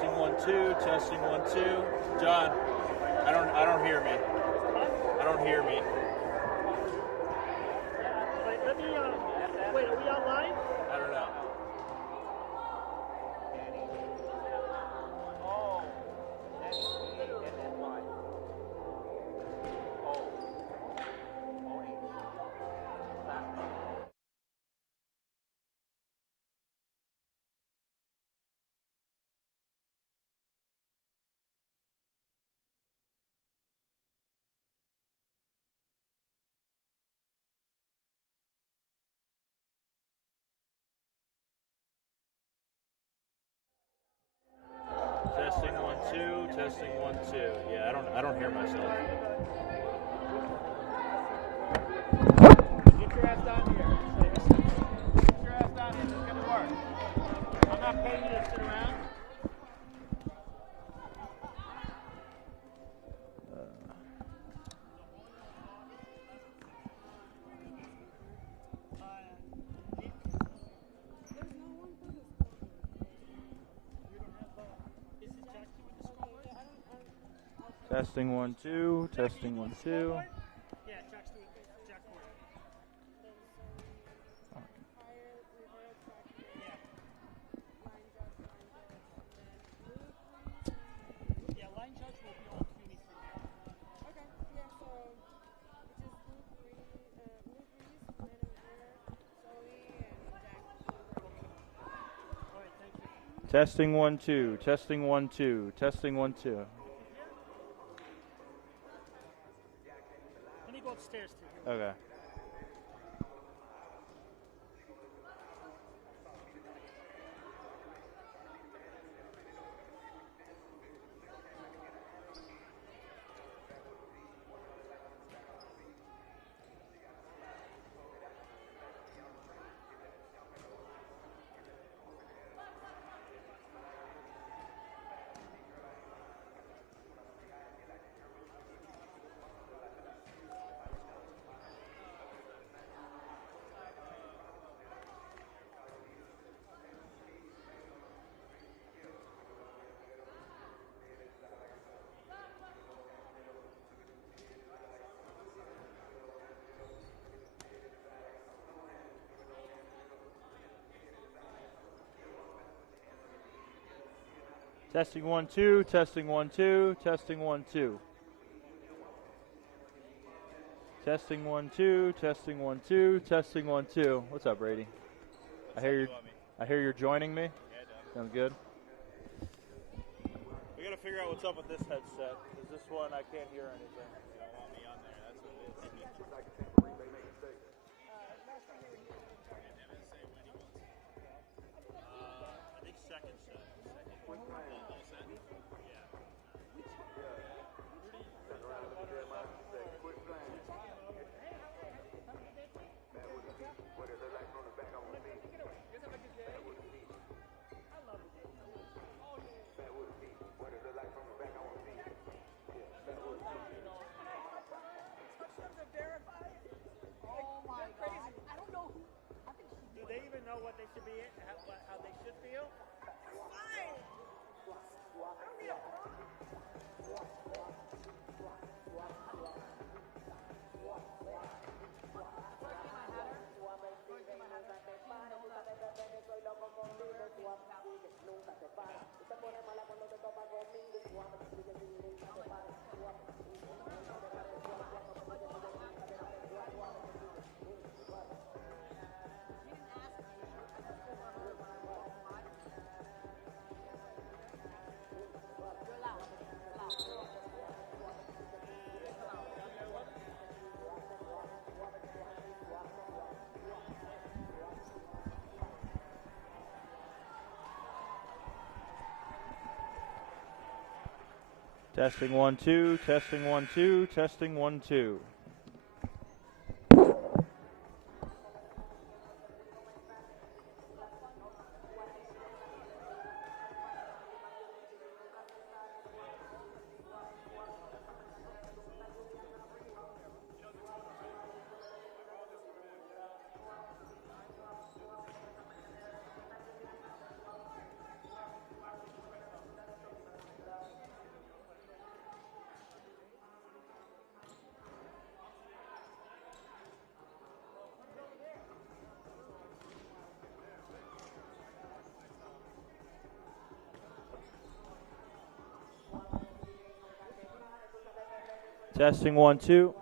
Testing 1 2. Testing 1 2. John, I don't hear me. I don't hear me. Wait, let me. Wait, are we on live? I don't know. Testing 1 2. Testing 1 2. Yeah, I don't hear myself. Get your ass down here. Get your ass down here. This is gonna work. I'm not paying you to sit around. Testing 1 2. Testing 1 2. Yeah, Jack's doing Jack for it. Yeah, line judge will be all CUNY from now. Okay, yeah, so which is Luke Reese, manager, Zoe, and Jack. All right, thank you. Testing 1 2. Testing 1 2. Testing 1 2. Let me go upstairs too. Okay. Testing 1 2. Testing 1 2. Testing 1 2. Testing 1 2. Testing 1 2. Testing 1 2. What's up, Brady? I hear you're joining me. Yeah, Sounds good. we gotta figure out what's up with this headset, because this one I can't hear anything. You don't want me on there. That's what it is. I think second set. All set? Yeah. Do they even know what they should be, how they should feel? Testing 1 2. Testing 1 2. Testing 1 2. Testing 1, 2.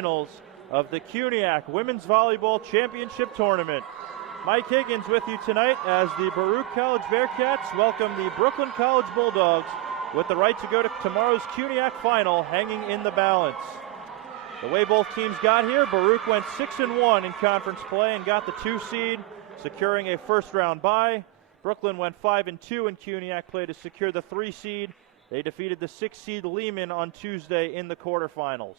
semifinals of the CUNYAC Women's Volleyball Championship Tournament. Mike Higgins with you tonight as the Baruch College Bearcats welcome the Brooklyn College Bulldogs with the right to go to tomorrow's CUNYAC final hanging in the balance. The way both teams got here, Baruch went 6-1 in conference play and got the 2 seed, securing a first-round bye. Brooklyn went 5-2 in CUNYAC play to secure the 3 seed. They defeated the 6 seed Lehman on Tuesday in the quarterfinals.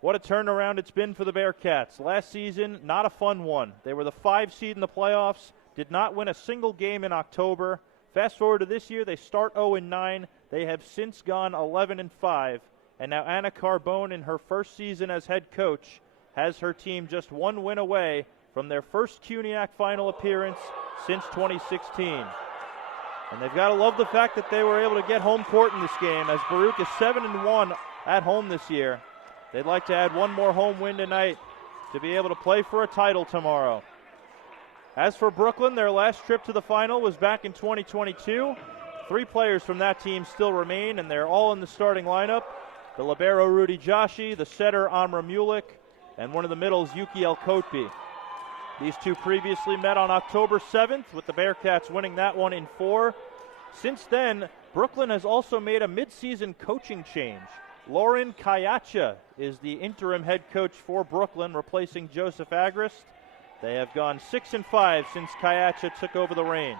What a turnaround it's been for the Bearcats. Last season, not a fun one. They were the 5 seed in the playoffs, did not win a single game in October. Fast forward to this year, they start 0-9. They have since gone 11-5. And now Anna Carbone, in her first season as head coach, has her team just 1 win away from their first CUNYAC final appearance since 2016. And they've got to love the fact that they were able to get home court in this game, as Baruch is 7-1 at home this year. They'd like to add 1 more home win tonight to be able to play for a title tomorrow. As for Brooklyn, their last trip to the final was back in 2022. 3 players from that team still remain, and they're all in the starting lineup. The libero Rudy Joshi, the setter Amra Mulik, and one of the middles Yuki El-Kotbi. These 2 previously met on October 7th, with the Bearcats winning that one in 4. Since then, Brooklyn has also made a midseason coaching change. Lauren Kayacha is the interim head coach for Brooklyn, replacing Joseph Agrest. They have gone 6-5 since Kayacha took over the reins.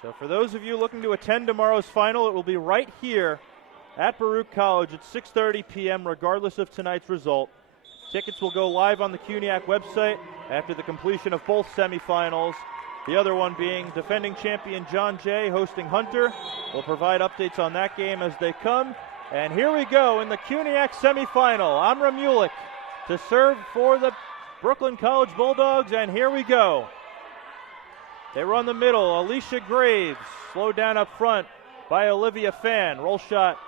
So for those of you looking to attend tomorrow's final, it will be right here at Baruch College at 6:30 p.m. regardless of tonight's result. Tickets will go live on the CUNYAC website after the completion of both semifinals. The other one being defending champion John Jay hosting Hunter. We'll provide updates on that game as they come. And here we go in the CUNYAC semifinal. Amra Mulik to serve for the Brooklyn College Bulldogs, and here we go. They run the middle. Alicia Graves slowed down up front by Olivia Fan. Roll shot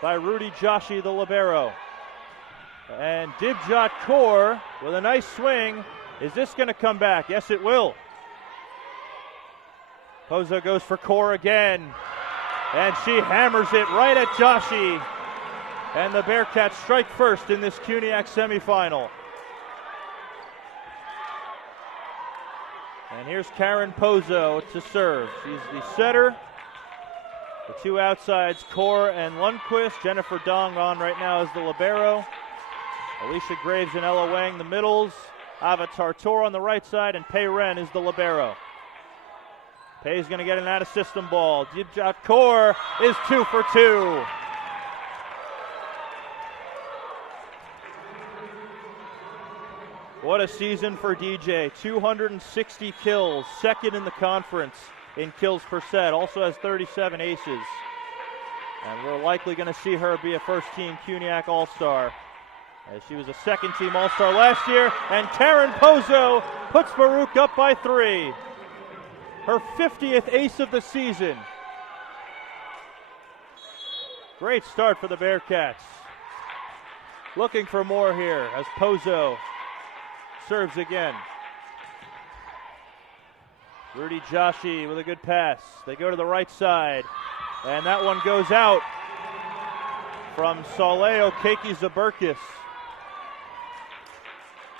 by Rudy Joshi, the libero. And Dibjot Kaur with a nice swing. Is this going to come back? Yes, it will. Pozo goes for Kaur again, and she hammers it right at Joshi. And the Bearcats strike first in this CUNYAC semifinal. And here's Karen Pozo to serve. She's the setter. The 2 outsides, Kaur and Lundquist. Jennifer Dong on right now as the libero. Alicia Graves and Ella Wang the middles. Avatar Tor on the right side, and Pei Ren is the libero. Pei's going to get an out-of-system ball. Dibjot Kaur is 2 for 2. What a season for DJ. 260 kills, second in the conference in kills per set. Also has 37 aces. And we're likely going to see her be a first-team CUNYAC All-Star, as she was a second-team All-Star last year. And Karen Pozo puts Baruch up by 3. Her 50th ace of the season. Great start for the Bearcats. Looking for more here as Pozo serves again. Rudy Joshi with a good pass. They go to the right side, and that one goes out from Saleh Okeke-Zaberkis.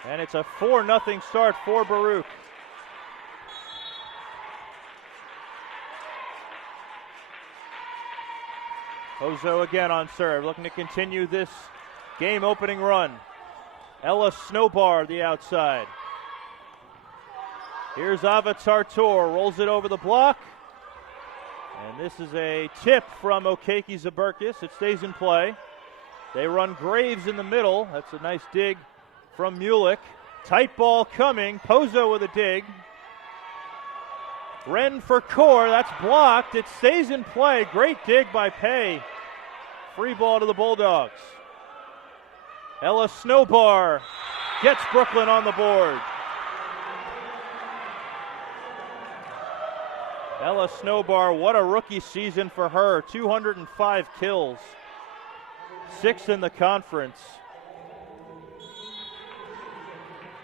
And it's a 4-0 start for Baruch. Pozo again on serve, looking to continue this game-opening run. Ella Snowbar, the outside. Here's Avatar Tor, rolls it over the block. And this is a tip from Okeke-Zaberkis. It stays in play. They run Graves in the middle. That's a nice dig from Mulik. Tight ball coming. Pozo with a dig. Ren for Kaur. That's blocked. It stays in play. Great dig by Pei. Free ball to the Bulldogs. Ella Snowbar gets Brooklyn on the board. Ella Snowbar, what a rookie season for her. 205 kills. 6 in the conference.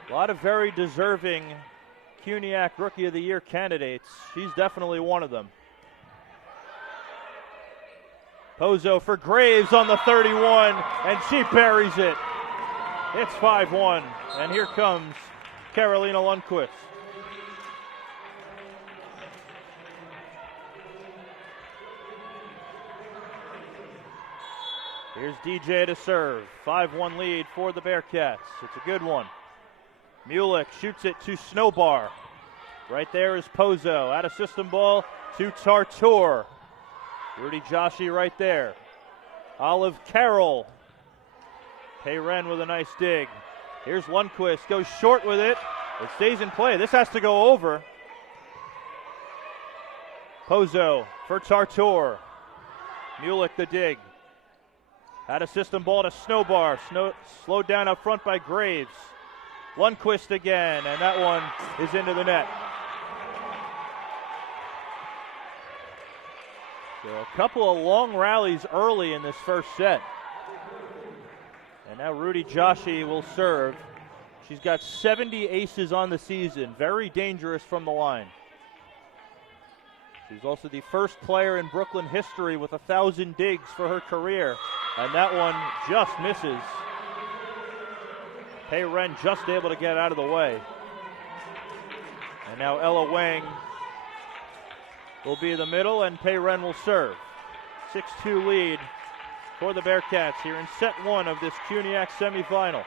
A lot of very deserving CUNYAC Rookie of the Year candidates. She's definitely one of them. Pozo for Graves on the 31, and she buries it. It's 5-1, and here comes Carolina Lundquist. Here's DJ to serve. 5-1 lead for the Bearcats. It's a good one. Mulick shoots it to Snowbar. Right there is Pozo. Out of system ball to Tartour. Rudy Joshi right there. Olive Carroll. Payren with a nice dig. Here's Lundquist. Goes short with it. It stays in play. This has to go over. Pozo for Tartour. Mulick the dig. Out of system ball to Snowbar. Slowed down up front by Graves. Lundquist again, and that one is into the net. So a couple of long rallies early in this first set. And now Rudy Joshi will serve. She's got 70 aces on the season. Very dangerous from the line. She's also the first player in Brooklyn history with 1,000 digs for her career. And that one just misses. Payren just able to get out of the way. And now Ella Wang will be in the middle, and Payren will serve. 6-2 lead for the Bearcats here in set one of this CUNYAC semifinal.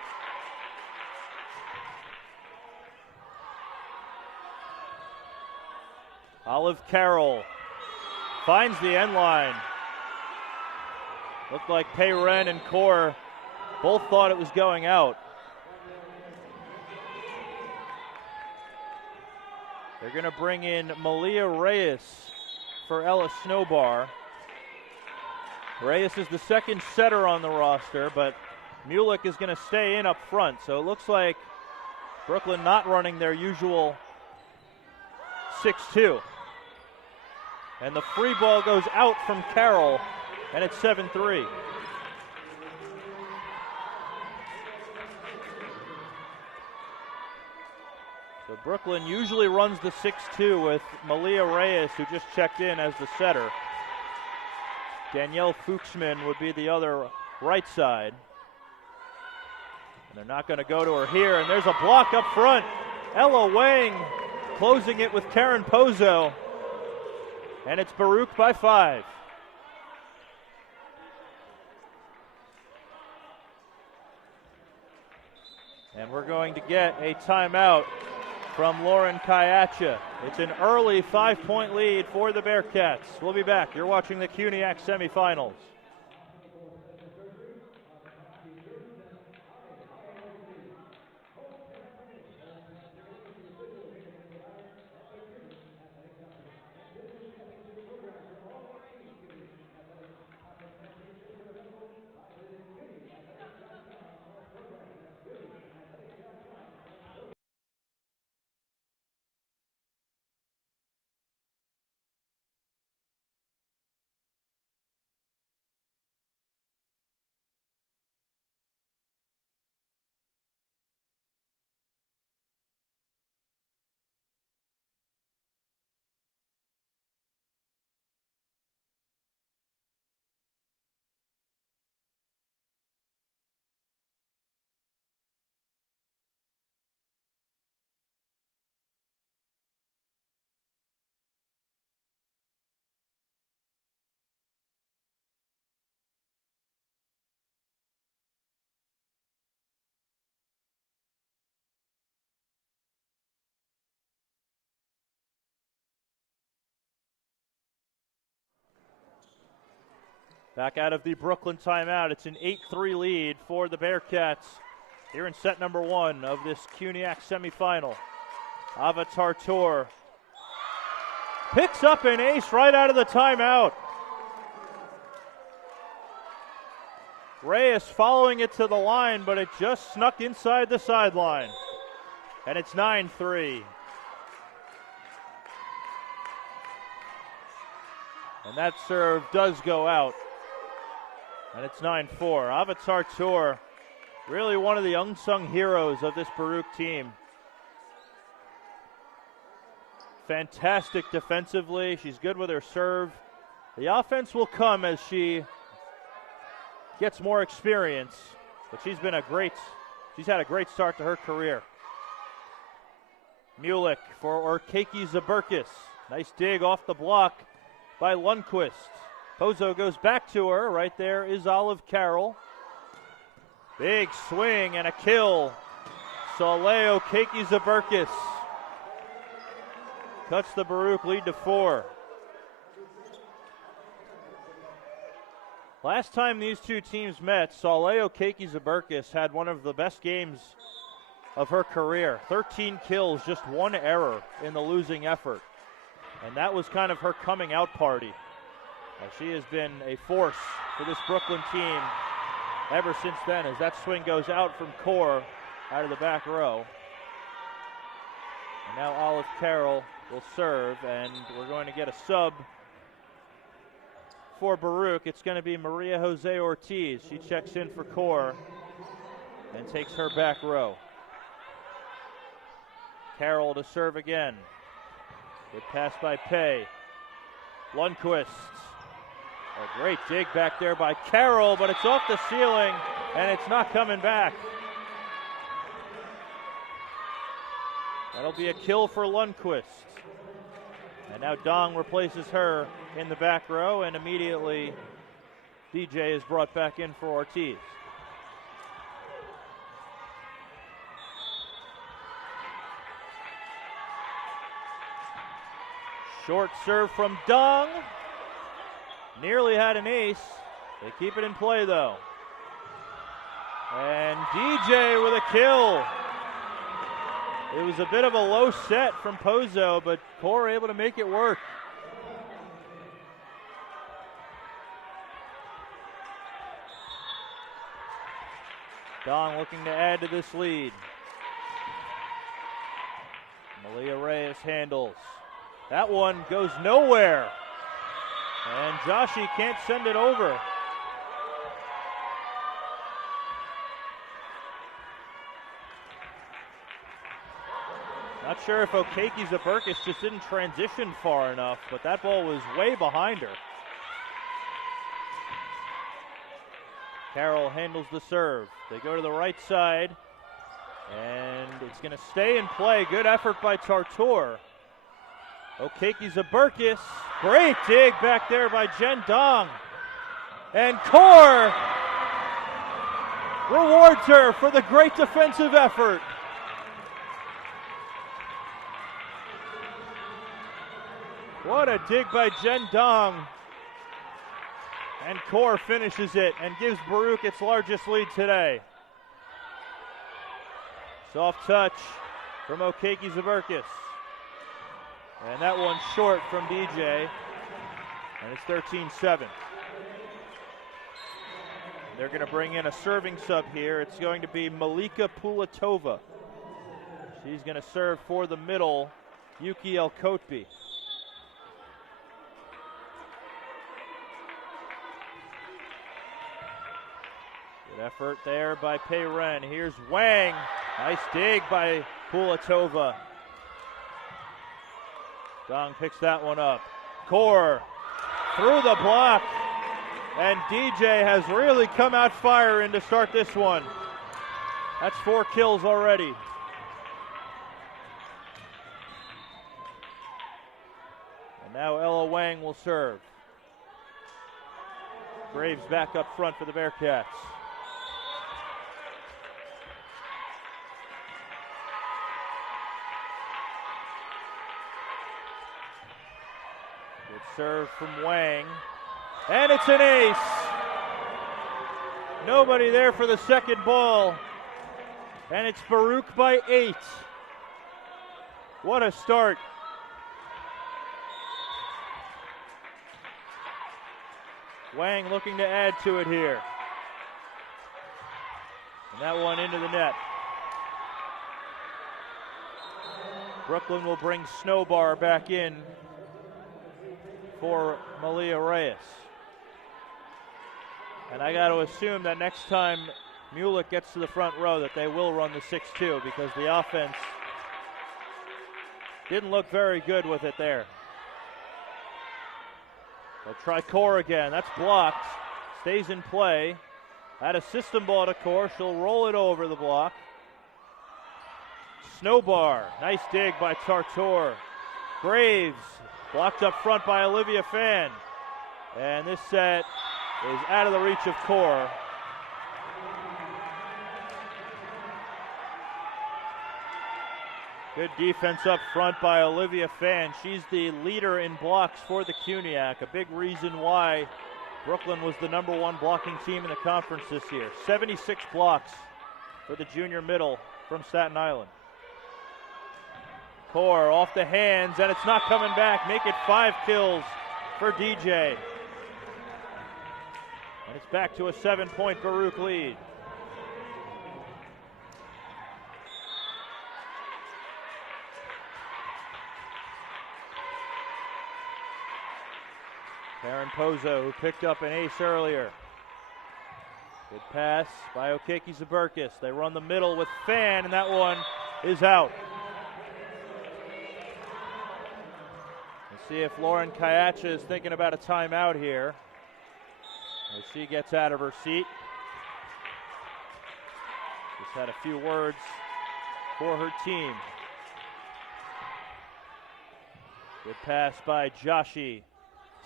Olive Carroll finds the end line. Looked like Payren and Kaur both thought it was going out. They're going to bring in Malia Reyes for Ella Snowbar. Reyes is the second setter on the roster, but Mulick is going to stay in up front. So it looks like Brooklyn not running their usual 6-2. And the free ball goes out from Carroll, and it's 7-3. So Brooklyn usually runs the 6-2 with Malia Reyes, who just checked in as the setter. Danielle Fuchsman would be the other right side. And they're not going to go to her here, and there's a block up front. Ella Wang closing it with Karen Pozo. And it's Baruch by 5. And we're going to get a timeout from Lauren Kayacha. It's an early 5-point lead for the Bearcats. We'll be back. You're watching the CUNYAC semifinals. Back out of the Brooklyn timeout. It's an 8-3 lead for the Bearcats here in set number one of this CUNYAC semifinal. Ava Tartour picks up an ace right out of the timeout. Reyes following it to the line, but it just snuck inside the sideline. And it's 9-3. And that serve does go out. And it's 9-4. Ava Tartour, really one of the unsung heroes of this Baruch team. Fantastic defensively. She's good with her serve. The offense will come as she gets more experience, but she's had a great start to her career. Mulick for Orkaki Zaberkis. Nice dig off the block by Lundquist. Pozo goes back to her. Right there is Olive Carroll. Big swing and a kill. Soleil Orkaki Zaberkis cuts the Baruch lead to 4. Last time these two teams met, Soleil Orkaki Zaberkis had one of the best games of her career. 13 kills, just 1 error in the losing effort. And that was kind of her coming out party. She has been a force for this Brooklyn team ever since then, as that swing goes out from Core out of the back row. And now Olive Carroll will serve, and we're going to get a sub for Baruch. It's going to be Maria Jose Ortiz. She checks in for Core and takes her back row. Carroll to serve again. Good pass by Pei. Lundquist. A great dig back there by Carroll, but it's off the ceiling, and it's not coming back. That'll be a kill for Lundquist. And now Dong replaces her in the back row, and immediately DJ is brought back in for Ortiz. Short serve from Dong. Nearly had an ace. They keep it in play, though. And DJ with a kill. It was a bit of a low set from Pozo, but Core able to make it work. Dong looking to add to this lead. Malia Reyes handles. That one goes nowhere. And Joshi can't send it over. Not sure if Orkaki Zaberkis just didn't transition far enough, but that ball was way behind her. Carroll handles the serve. They go to the right side, and it's going to stay in play. Good effort by Tartour. Orkaki Zaberkis, great dig back there by Jen Dong. And Core rewards her for the great defensive effort. What a dig by Jen Dong. And Core finishes it and gives Baruch its largest lead today. Soft touch from Orkaki Zaberkis. And that one's short from DJ. And it's 13-7. They're going to bring in a serving sub here. It's going to be Malika Pulatova. She's going to serve for the middle, Yuki El-Kotbi. Good effort there by Pei Ren. Here's Wang. Nice dig by Pulatova. Dong picks that one up. Core through the block. And DJ has really come out firing to start this one. That's 4 kills already. And now Ella Wang will serve. Graves back up front for the Bearcats. Serve from Wang, and it's an ace. Nobody there for the second ball, and it's Baruch by 8. What a start. Wang looking to add to it here. And that one into the net. Brooklyn will bring Snowbar back in for Malia Reyes. And I got to assume that next time Mulick gets to the front row that they will run the 6-2 because the offense didn't look very good with it there. They'll try Core again. That's blocked. Stays in play. Had a system ball to Core. She'll roll it over the block. Snowbar. Nice dig by Tartor. Graves blocked up front by Olivia Fan. And this set is out of the reach of Core. Good defense up front by Olivia Fan. She's the leader in blocks for the CUNYAC. A big reason why Brooklyn was the #1 blocking team in the conference this year. 76 blocks for the junior middle from Staten Island. Core off the hands, and it's not coming back. Make it 5 kills for DJ. And it's back to a 7-point Baruch lead. Karen Pozo, who picked up an ace earlier. Good pass by Okeke Zaburkis. They run the middle with Fan, and that one is out. Let's see if Lauren Kayacha is thinking about a timeout here as she gets out of her seat. Just had a few words for her team. Good pass by Joshi.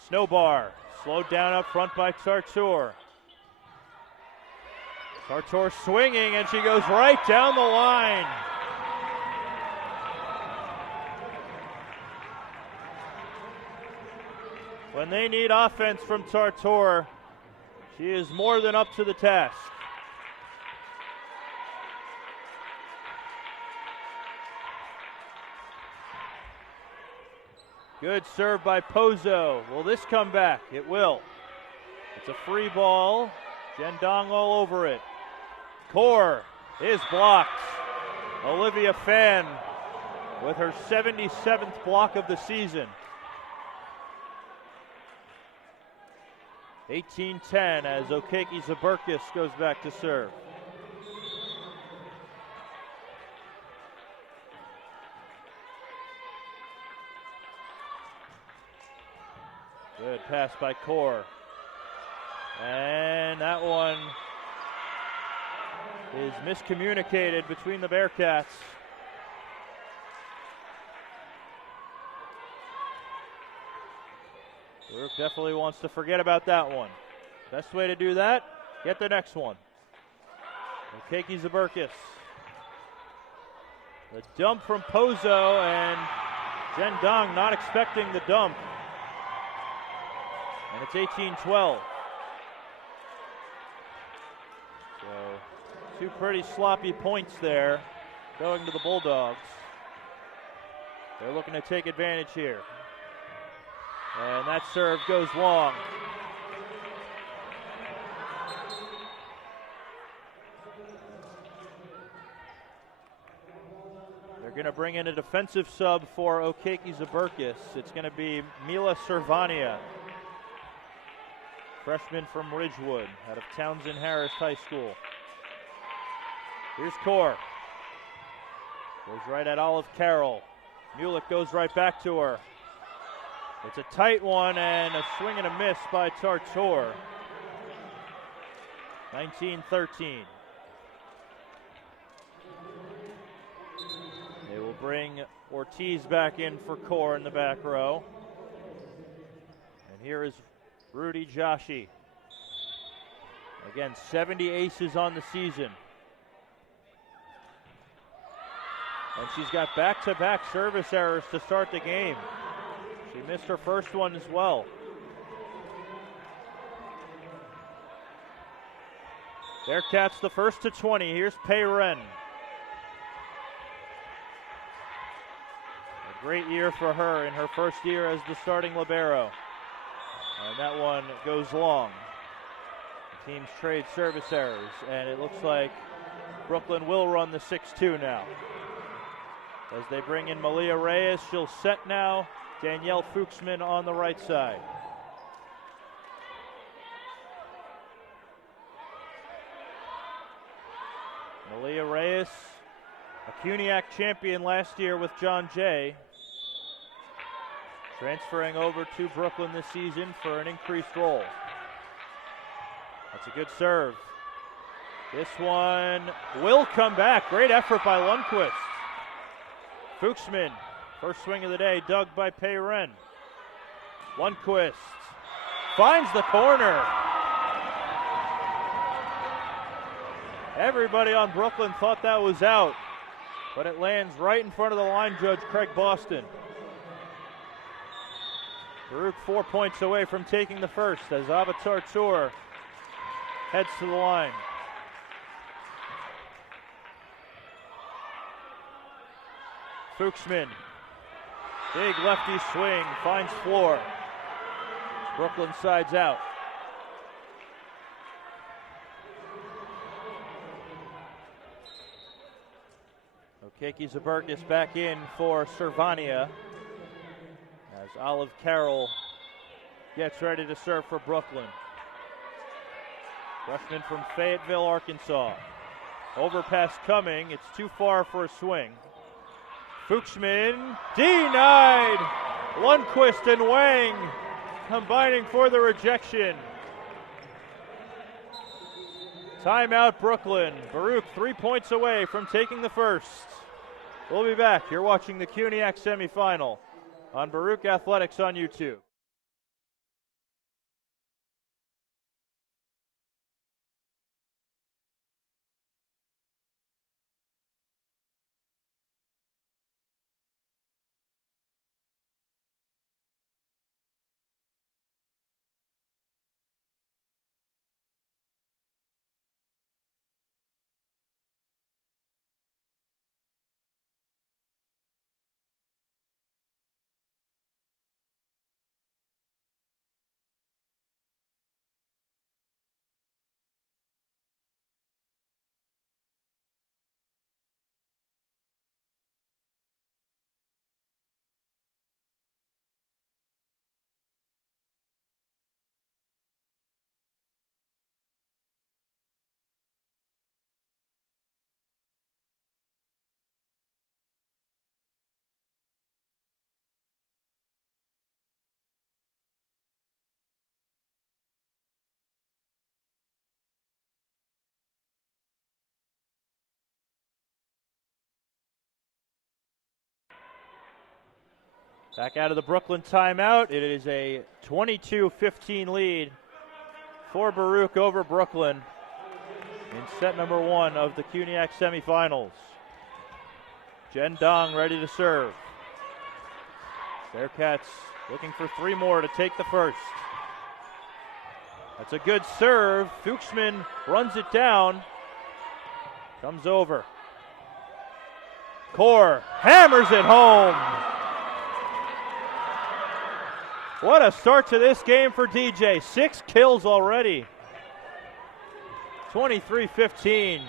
Snowbar, slowed down up front by Tartor. Tartor swinging, and she goes right down the line. When they need offense from Tartor, she is more than up to the task. Good serve by Pozo. Will this come back? It will. It's a free ball. Jen Dong all over it. Core is blocked. Olivia Fan with her 77th block of the season. 18-10 as Okeke Zaburkis goes back to serve. Good pass by Core. And that one is miscommunicated between the Bearcats. Baruch definitely wants to forget about that one. Best way to do that, get the next one. Okeke Zaburkis. The dump from Pozo, and Jen Dong not expecting the dump. And it's 18-12. So, 2 pretty sloppy points there going to the Bulldogs. They're looking to take advantage here. And that serve goes long. They're going to bring in a defensive sub for Okeke Zaburkis. It's going to be Mila Servania, freshman from Ridgewood, out of Townsend Harris High School. Here's Core. Goes right at Olive Carroll. Mulick goes right back to her. It's a tight one and a swing and a miss by Tartor. 19-13. They will bring Ortiz back in for Core in the back row. And here is Rudy Joshi. Again, 70 aces on the season. And she's got back-to-back service errors to start the game. She missed her first one as well. Bearcats the first to 20. Here's Pei Ren. A great year for her in her first year as the starting libero. And that one goes long. The teams trade service errors, and it looks like Brooklyn will run the 6-2 now. As they bring in Malia Reyes, she'll set now. Danielle Fuchsman on the right side. Malia Reyes, a CUNYAC champion last year with John Jay, transferring over to Brooklyn this season for an increased role. That's a good serve. This one will come back. Great effort by Lundquist. Fuchsman, first swing of the day, dug by Payren. Lundquist finds the corner. Everybody on Brooklyn thought that was out, but it lands right in front of the line judge, Craig Boston. Baruch 4 points away from taking the first as Avatar Tour heads to the line. Fuchsman, big lefty swing, finds floor. Brooklyn sides out. Okeke Zaberkis back in for Cervania as Olive Carroll gets ready to serve for Brooklyn. Freshman from Fayetteville, Arkansas. Overpass coming, it's too far for a swing. Fuchsman denied. Lundquist and Wang combining for the rejection. Timeout Brooklyn. Baruch 3 points away from taking the first. We'll be back. You're watching the CUNYAC Semifinal on Baruch Athletics on YouTube. Back out of the Brooklyn timeout. It is a 22-15 lead for Baruch over Brooklyn in set number one of the CUNYAC semifinals. Jen Dong ready to serve. Bearcats looking for three more to take the first. That's a good serve. Fuchsman runs it down. Comes over. Core hammers it home. What a start to this game for DJ. 6 kills already. 23-15.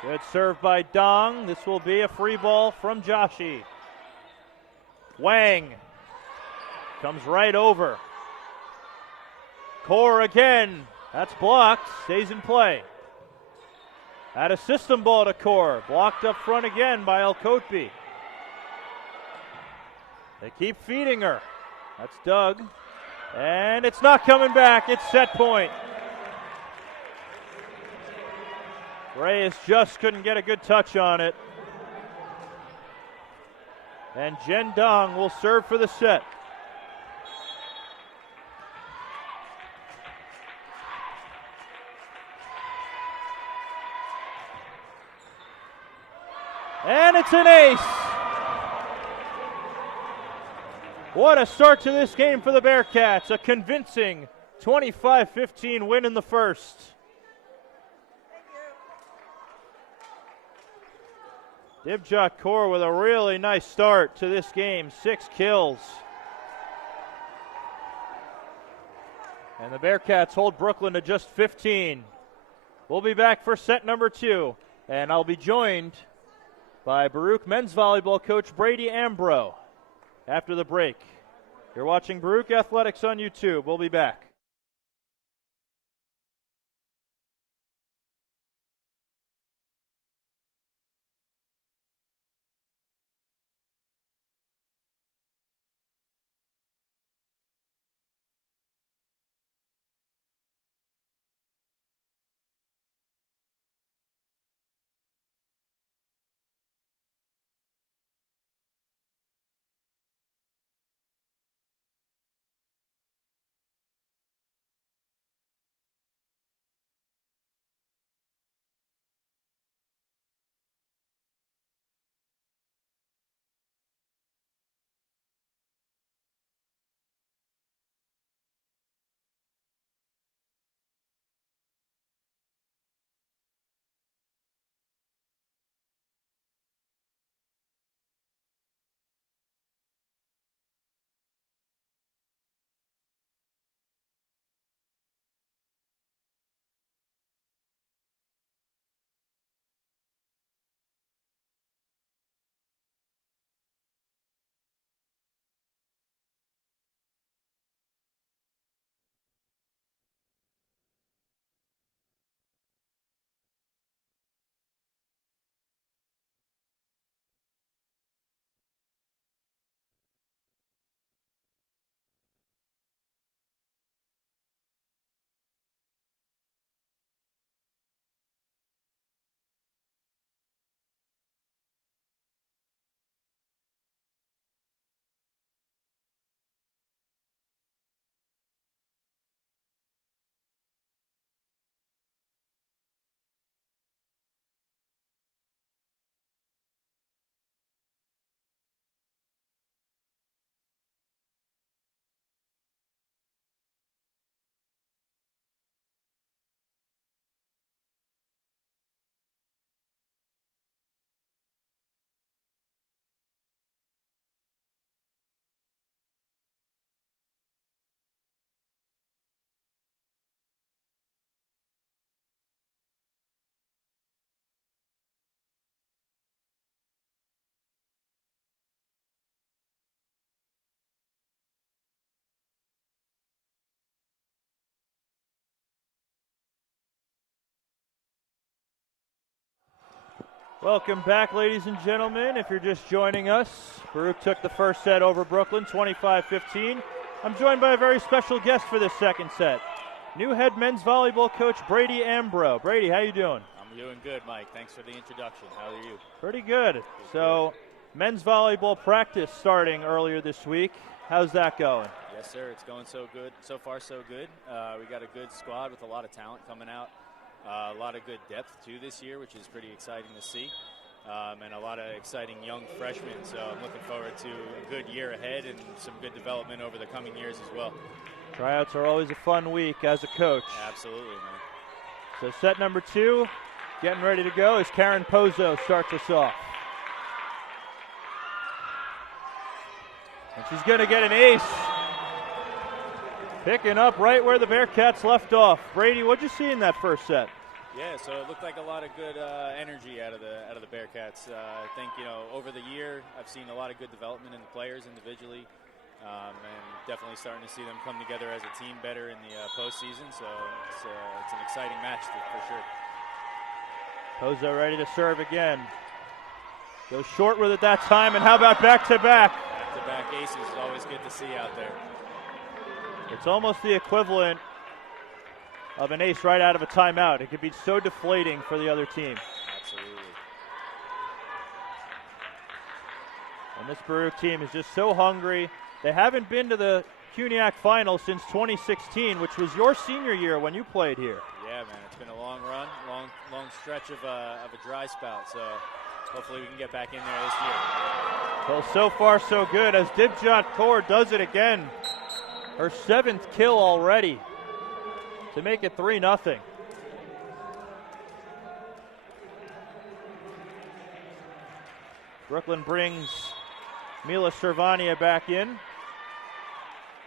Good serve by Dong. This will be a free ball from Joshi. Wang comes right over. Core again. That's blocked. Stays in play. At a system ball to Core. Blocked up front again by El Kotbi. They keep feeding her. That's Doug. And it's not coming back. It's set point. Reyes just couldn't get a good touch on it. And Jen Dong will serve for the set. And it's an ace. What a start to this game for the Bearcats. A convincing 25-15 win in the first. Dibjot Kaur with a really nice start to this game. 6 kills. And the Bearcats hold Brooklyn to just 15. We'll be back for set number 2. And I'll be joined by Baruch men's volleyball coach Brady Ambro after the break. You're watching Baruch Athletics on YouTube. We'll be back. Welcome back, ladies and gentlemen. If you're just joining us, Baruch took the first set over Brooklyn, 25-15. I'm joined by a very special guest for this second set. New head men's volleyball coach Brady Ambro. Brady, how you doing? I'm doing good, Mike. Thanks for the introduction. How are you? Pretty good. So, men's volleyball practice starting earlier this week. How's that going? Yes, sir. It's going so good. So far, so good. We got a good squad with a lot of talent coming out. A lot of good depth, too, this year, which is pretty exciting to see. And a lot of exciting young freshmen. So I'm looking forward to a good year ahead and some good development over the coming years as well. Tryouts are always a fun week as a coach. Absolutely, man. So set number 2, getting ready to go as Karen Pozo starts us off. And she's going to get an ace. Picking up right where the Bearcats left off. Brady, what'd you see in that first set? Yeah, so it looked like a lot of good energy out of the Bearcats. I think, over the year, I've seen a lot of good development in the players individually, and definitely starting to see them come together as a team better in the postseason. So it's an exciting match for sure. Pozo ready to serve again. Goes short with it that time, and how about back-to-back? Back-to-back aces is always good to see out there. It's almost the equivalent of an ace right out of a timeout. It could be so deflating for the other team. Absolutely. And this Baruch team is just so hungry. They haven't been to the CUNYAC final since 2016, which was your senior year when you played here. Yeah, man, it's been a long run, long stretch of a dry spout. So hopefully we can get back in there this year. Well, so far so good as Dibjot Kaur does it again. Her 7th kill already to make it 3-0. Brooklyn brings Mila Cervania back in.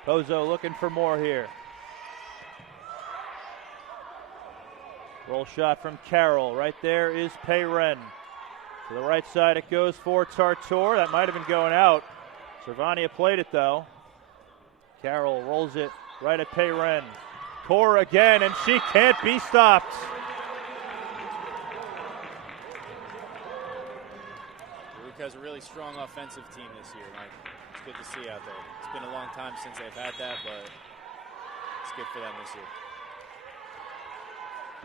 Pozo looking for more here. Roll shot from Carroll. Right there is Payren. To the right side it goes for Tartor. That might have been going out. Cervania played it though. Carroll rolls it right at Payren. Kaur again, and she can't be stopped. Baruch has a really strong offensive team this year, Mike. It's good to see out there. It's been a long time since they've had that, but it's good for them this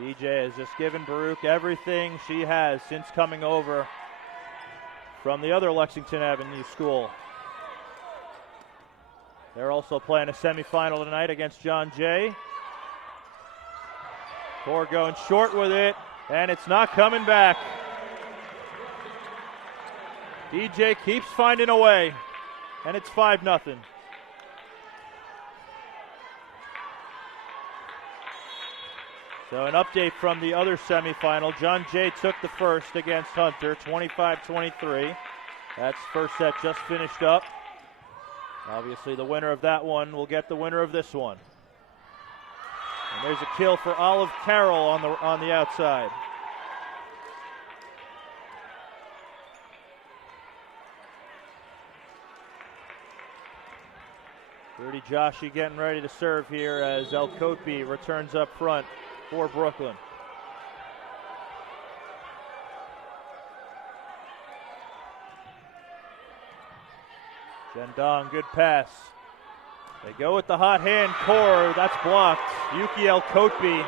year. DJ has just given Baruch everything she has since coming over from the other Lexington Avenue school. They're also playing a semifinal tonight against John Jay. Kaur going short with it, and it's not coming back. DJ keeps finding a way, and it's 5-0. So an update from the other semifinal. John Jay took the first against Hunter, 25-23. That's first set just finished up. Obviously, the winner of that one will get the winner of this one. And there's a kill for Olive Carroll on the outside. Rudy Joshi getting ready to serve here as El Kotbi returns up front for Brooklyn. Gendong, good pass. They go with the hot hand. Kaur, that's blocked. Yuki El Kotbi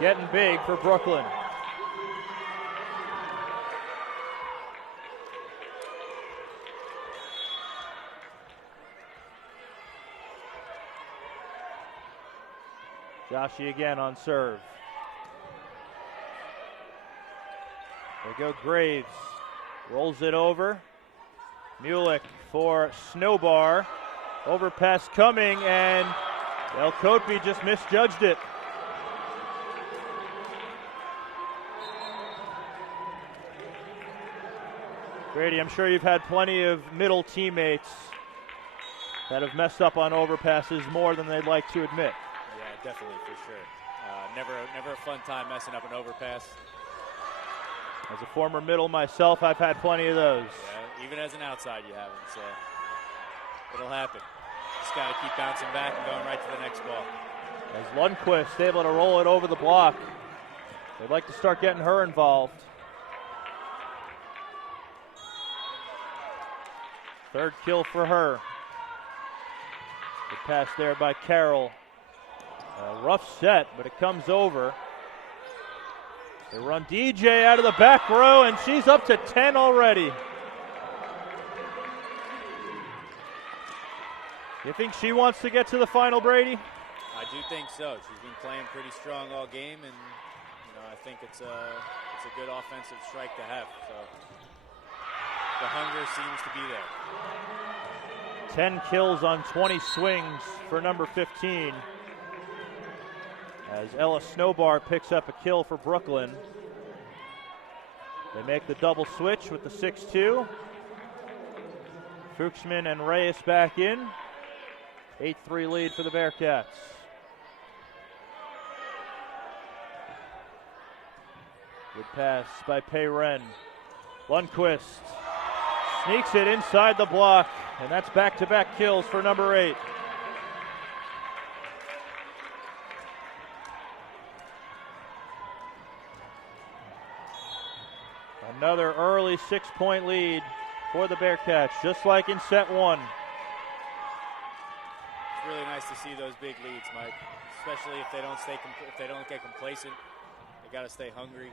getting big for Brooklyn. Joshi again on serve. There go Graves. Rolls it over. Mulick for Snowbar. Overpass coming, and El Kotbi just misjudged it. Grady, I'm sure you've had plenty of middle teammates that have messed up on overpasses more than they'd like to admit. Yeah, definitely, for sure. Never a fun time messing up an overpass. As a former middle myself, I've had plenty of those. Yeah, even as an outside, you haven't, so it'll happen. Just got to keep bouncing back and going right to the next ball. As Lundqvist able to roll it over the block. They'd like to start getting her involved. Third kill for her. Good pass there by Carroll. A rough set, but it comes over. They run DJ out of the back row, and she's up to 10 already. You think she wants to get to the final, Brady? I do think so. She's been playing pretty strong all game, and I think it's a good offensive strike to have. So the hunger seems to be there. 10 kills on 20 swings for number 15. As Ella Snowbar picks up a kill for Brooklyn. They make the double switch with the 6-2. Fuchsman and Reyes back in. 8-3 lead for the Bearcats. Good pass by Payren. Lundquist sneaks it inside the block, and that's back-to-back kills for number 8. Another early 6-point lead for the Bearcats, just like in set 1. It's really nice to see those big leads, Mike. Especially if they don't get complacent. They got to stay hungry.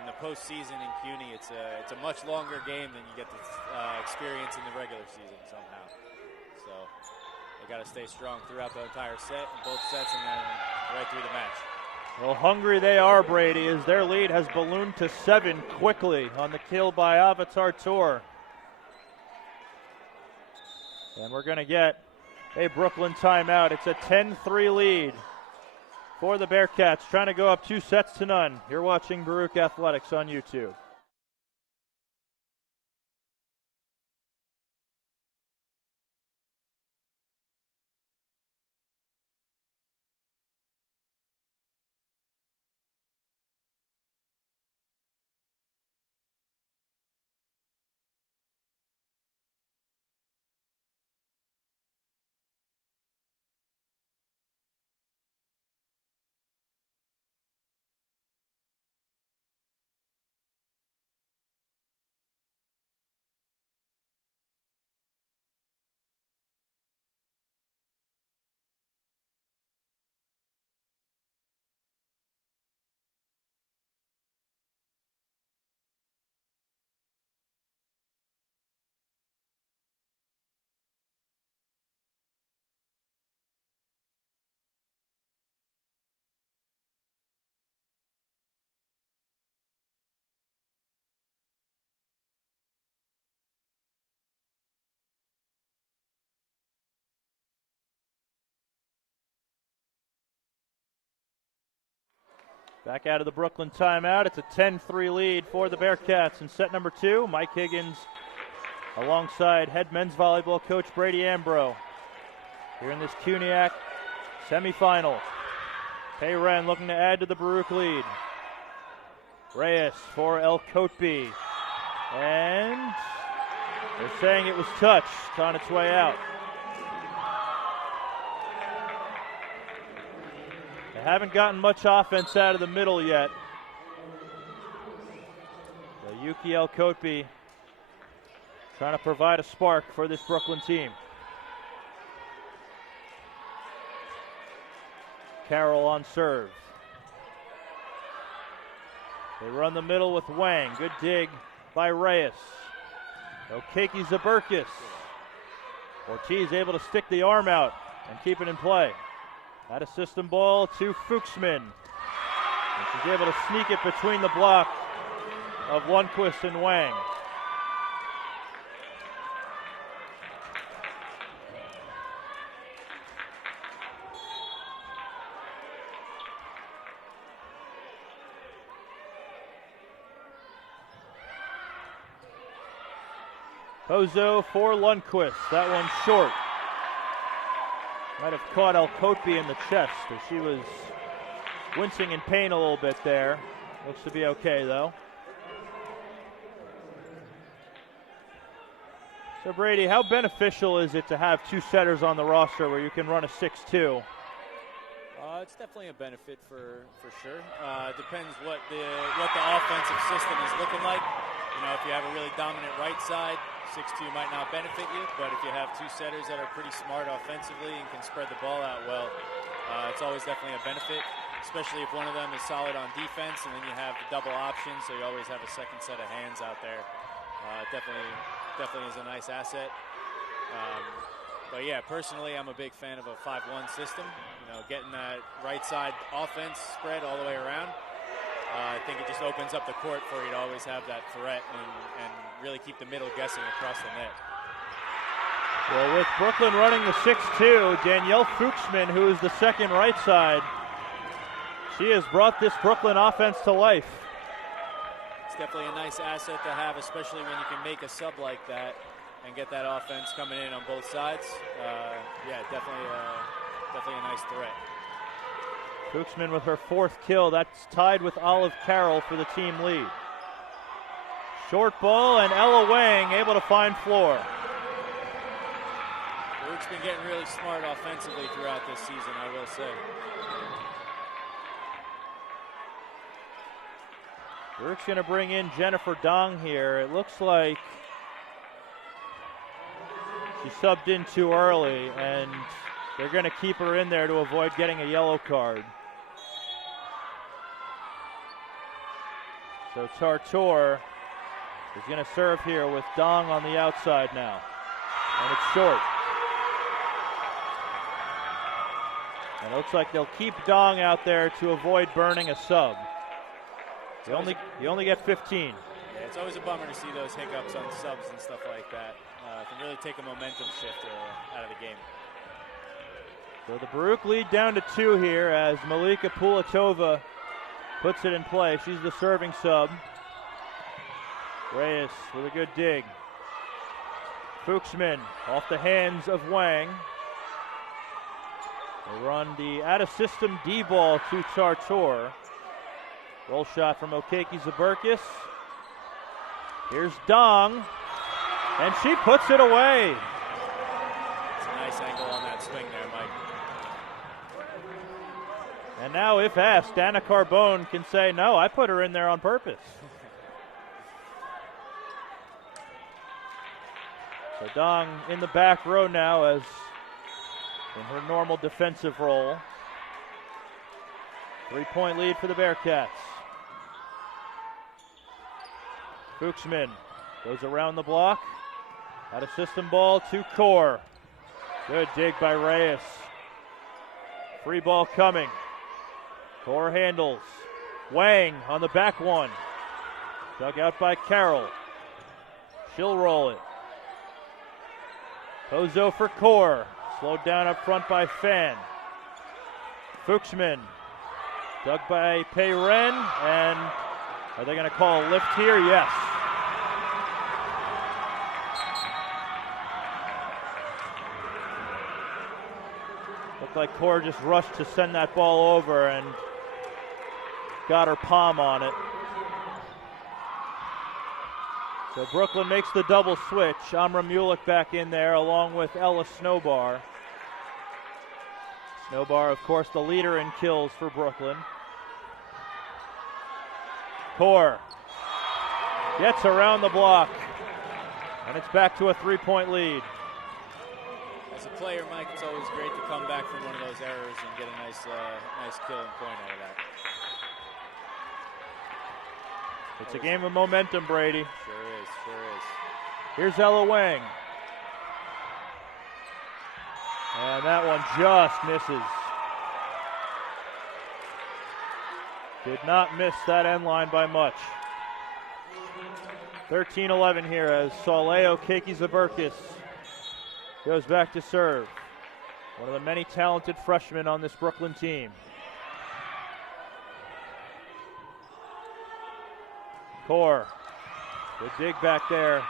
In the postseason in CUNY, it's a much longer game than you get to experience in the regular season somehow. So they got to stay strong throughout the entire set, in both sets, and then right through the match. Well, hungry they are, Brady, as their lead has ballooned to 7 quickly on the kill by Avatar Tour. And we're going to get a Brooklyn timeout. It's a 10-3 lead for the Bearcats, trying to go up 2-0. You're watching Baruch Athletics on YouTube. Back out of the Brooklyn timeout. It's a 10-3 lead for the Bearcats in set number 2. Mike Higgins alongside head men's volleyball coach Brady Ambro here in this CUNYAC semifinal. Payren looking to add to the Baruch lead. Reyes for El Kotbi. And they're saying it was touched on its way out. Haven't gotten much offense out of the middle yet. So Yuki El Kotbi trying to provide a spark for this Brooklyn team. Carroll on serve. They run the middle with Wang. Good dig by Reyes. Okeki Zaberkis. Ortiz able to stick the arm out and keep it in play. At a system ball to Fuchsman. And she's able to sneak it between the block of Lundquist and Wang. Pozo for Lundquist. That one's short. Might have caught El Kotbi in the chest as she was wincing in pain a little bit there. Looks to be okay, though. So, Brady, how beneficial is it to have 2 setters on the roster where you can run a 6-2? It's definitely a benefit for sure. It depends what the offensive system is looking like. If you have a really dominant right side, 6-2 might not benefit you, but if you have two setters that are pretty smart offensively and can spread the ball out well, it's always definitely a benefit, especially if one of them is solid on defense, and then you have the double option, so you always have a second set of hands out there. Definitely is a nice asset. But yeah, personally, I'm a big fan of a 5-1 system. You know, getting that right side offense spread all the way around. I think it just opens up the court for you to always have that threat and really keep the middle guessing across the net. Well, with Brooklyn running the 6-2, Danielle Fuchsman, who is the second right side, she has brought this Brooklyn offense to life. It's definitely a nice asset to have, especially when you can make a sub like that and get that offense coming in on both sides. Yeah, definitely a nice threat. Fuchsman with her 4th kill. That's tied with Olive Carroll for the team lead. Short ball, and Ella Wang able to find floor. Baruch's been getting really smart offensively throughout this season, I will say. Baruch's going to bring in Jennifer Dong here. It looks like she subbed in too early, and they're going to keep her in there to avoid getting a yellow card. So Tartor is going to serve here with Dong on the outside now. And it's short. And it looks like they'll keep Dong out there to avoid burning a sub. You only get 15. Yeah, it's always a bummer to see those hiccups on subs and stuff like that. It can really take a momentum shift out of the game. So the Baruch lead down to 2 here as Malika Pulatova puts it in play. She's the serving sub. Reyes with a good dig. Fuchsman off the hands of Wang. They run the out-of-system D-ball to Tartor. Roll shot from Okeke Zaberkis. Here's Dong, and she puts it away. It's a nice angle on that swing there, Mike. And now, if asked, Anna Carbone can say, no, I put her in there on purpose. So Dong in the back row now as in her normal defensive role. 3-point lead for the Bearcats. Fuchsman goes around the block. Out of system ball to Core. Good dig by Reyes. Free ball coming. Core handles. Wang on the back one. Dug out by Carroll. She'll roll it. Pozo for Core. Slowed down up front by Fan. Fuchsman. Dug by Peyren, and are they going to call a lift here? Yes. Looked like Core just rushed to send that ball over and got her palm on it. So Brooklyn makes the double switch. Amra Mulick back in there along with Ella Snowbar. Snowbar, of course, the leader in kills for Brooklyn. Core gets around the block, and it's back to a 3-point lead. As a player, Mike, it's always great to come back from one of those errors and get a nice kill and point out of that. It's a game of momentum, Brady. Sure is, sure is. Here's Ella Wang. And that one just misses. Did not miss that end line by much. 13-11 here as Soleil Okeke Zaberkis goes back to serve. One of the many talented freshmen on this Brooklyn team. Core, good dig back there.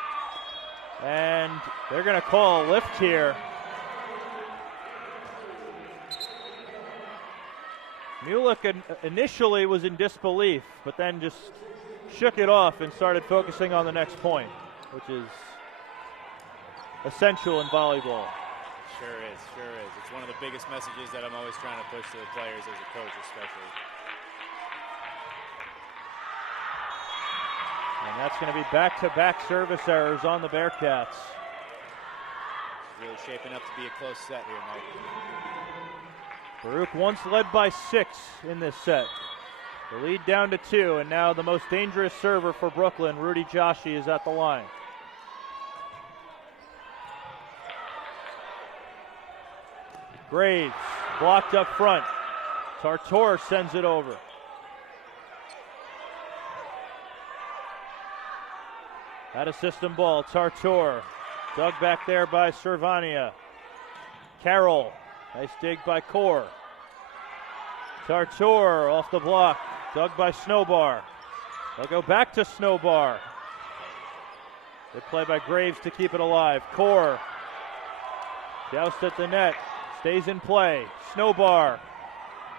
And they're going to call a lift here. Mulick initially was in disbelief, but then just shook it off and started focusing on the next point, which is essential in volleyball. Sure is, sure is. It's one of the biggest messages that I'm always trying to push to the players as a coach especially. And And that's going to be back-to-back service errors on the Bearcats. It's really shaping up to be a close set here, Mike. Baruch once led by 6 in this set. The lead down to 2, and now the most dangerous server for Brooklyn, Rudy Joshi, is at the line. Graves blocked up front. Tartor sends it over. At a system ball, Tartor dug back there by Cervania. Carroll, nice dig by Core. Tartor off the block, dug by Snowbar. They'll go back to Snowbar. Good play by Graves to keep it alive. Core, joust at the net, stays in play. Snowbar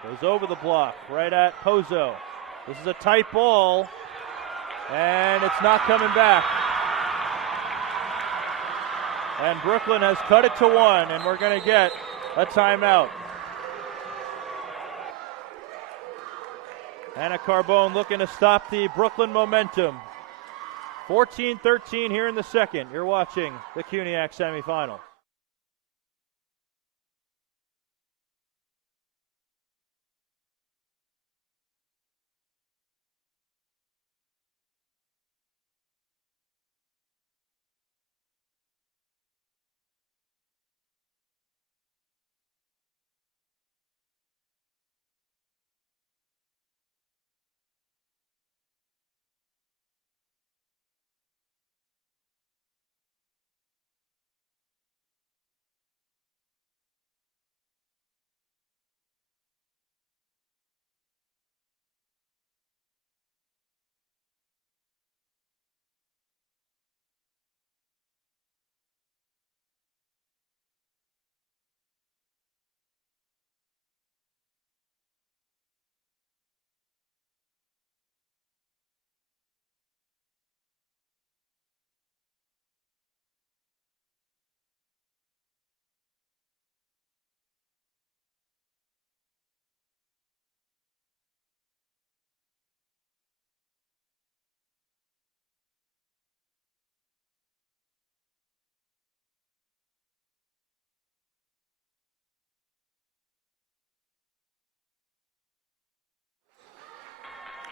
goes over the block, right at Pozo. This is a tight ball, and it's not coming back. And Brooklyn has cut it to 1, and we're going to get a timeout. Anna Carbone looking to stop the Brooklyn momentum. 14-13 here in the second. You're watching the CUNYAC Semifinal.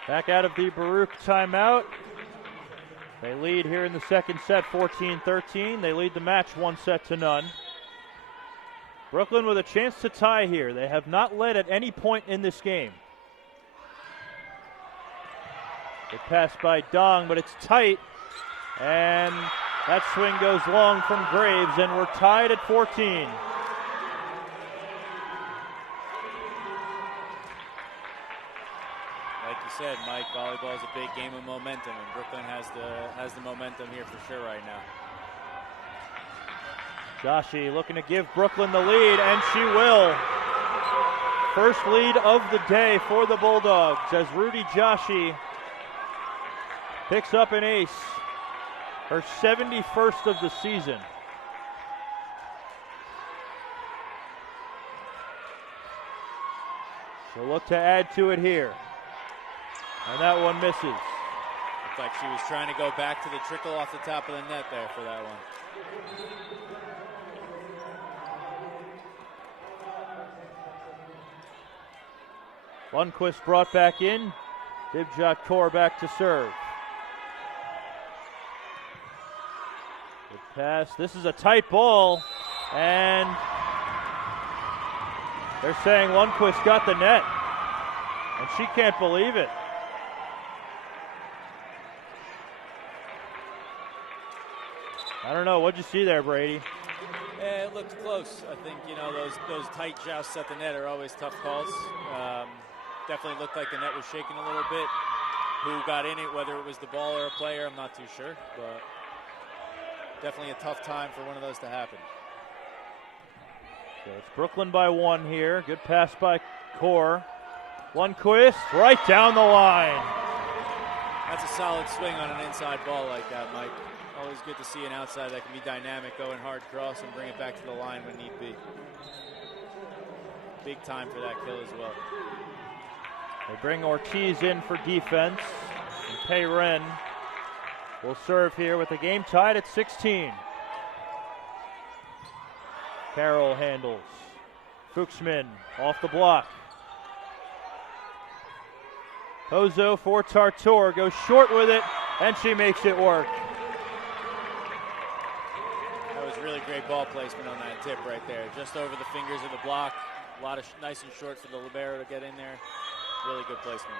Back out of the Baruch timeout. They lead here in the second set 14-13. They lead the match 1-0. Brooklyn with a chance to tie here. They have not led at any point in this game. Good pass by Dong, but it's tight. And that swing goes long from Graves, and we're tied at 14. Like you said, Mike, volleyball is a big game of momentum, and Brooklyn has the momentum here for sure right now. Joshi looking to give Brooklyn the lead, and she will. First lead of the day for the Bulldogs as Rudy Joshi picks up an ace, her 71st of the season. She'll look to add to it here. And that one misses. Looks like she was trying to go back to the trickle off the top of the net there for that one. Lundqvist brought back in. Dibjot Kaur back to serve. Good pass. This is a tight ball. And they're saying Lundqvist got the net. And she can't believe it. I don't know. What'd you see there, Brady? Yeah, it looked close. I think, you know, those tight jousts at the net are always tough calls. Definitely looked like the net was shaking a little bit. Who got in it, whether it was the ball or a player, I'm not too sure. But definitely a tough time for one of those to happen. So it's Brooklyn by 1 here. Good pass by Kaur. Lundqvist right down the line. That's a solid swing on an inside ball like that, Mike. Always good to see an outside that can be dynamic, going hard cross and bring it back to the line when need be. Big time for that kill as well. They bring Ortiz in for defense. And Payren will serve here with the game tied at 16. Carroll handles. Fuchsman off the block. Pozo for Tartor, goes short with it, and she makes it work. That was really great ball placement on that tip right there. Just over the fingers of the block. A lot of nice and short for the libero to get in there. Really good placement.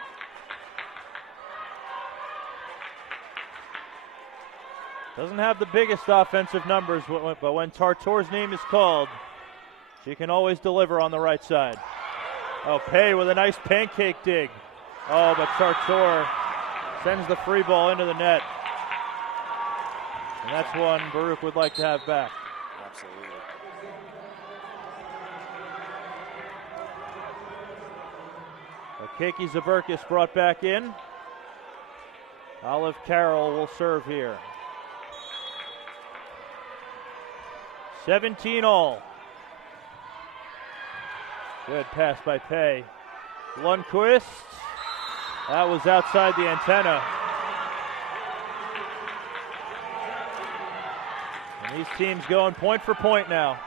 Doesn't have the biggest offensive numbers, but when Tartor's name is called, she can always deliver on the right side. Oh, Pei with a nice pancake dig. Oh, but Tartor sends the free ball into the net. And that's one Baruch would like to have back. Absolutely. Keiki Zaberkis brought back in. Olive Carroll will serve here. 17 all. Good pass by Pei. Lundquist. That was outside the antenna. And these teams going point for point now.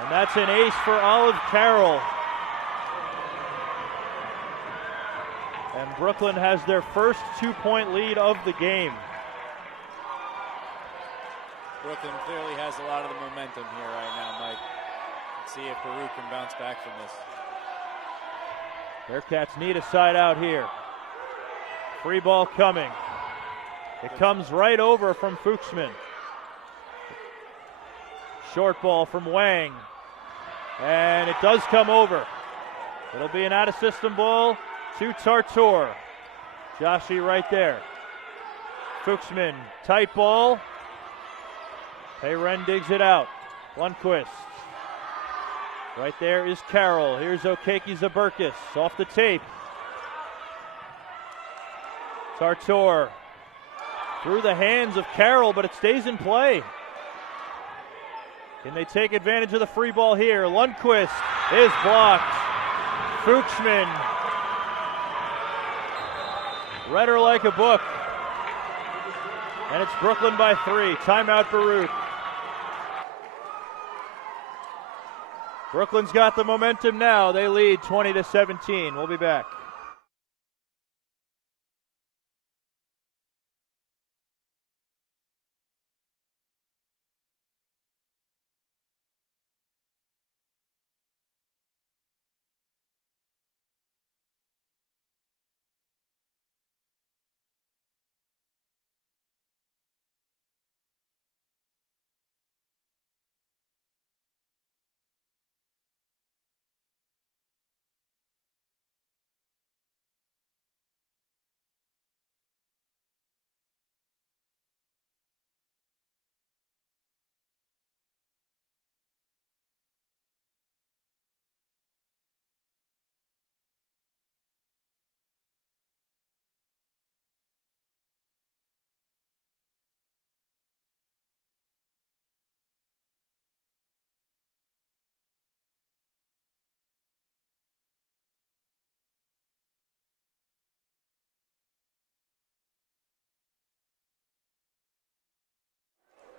And that's an ace for Olive Carroll. And Brooklyn has their first 2-point lead of the game. Brooklyn clearly has a lot of the momentum here right now, Mike. Let's see if Baruch can bounce back from this. Bearcats need a side out here. Free ball coming. It comes right over from Fuchsman. Short ball from Wang. And it does come over. It'll be an out-of-system ball to Tartor. Joshi right there. Fuchsman, tight ball. Peyren digs it out. Lundquist. Right there is Carroll. Here's Okeke Zaberkis off the tape. Tartor through the hands of Carroll, but it stays in play. Can they take advantage of the free ball here? Lundquist is blocked. Fuchsman read her like a book. And it's Brooklyn by 3. Timeout Baruch. Brooklyn's got the momentum now. They lead 20-17. We'll be back.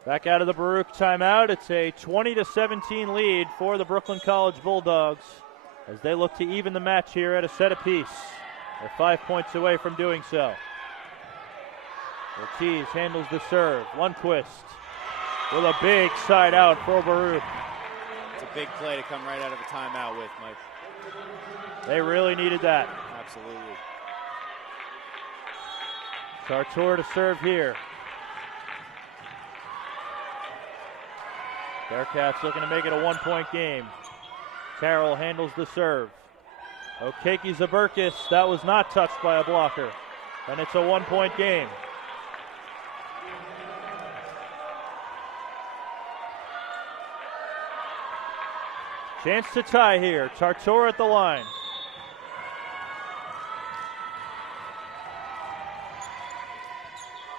Back out of the Baruch timeout. It's a 20-17 lead for the Brooklyn College Bulldogs as they look to even the match here at a set apiece. They're 5 points away from doing so. Ortiz handles the serve. Lundquist with a big side out for Baruch. It's a big play to come right out of a timeout with, Mike. They really needed that. Absolutely. Tartor to serve here. Bearcats looking to make it a 1-point game. Carroll handles the serve. Okeke Zaberkis, that was not touched by a blocker. And it's a 1-point game. Chance to tie here. Tartor at the line.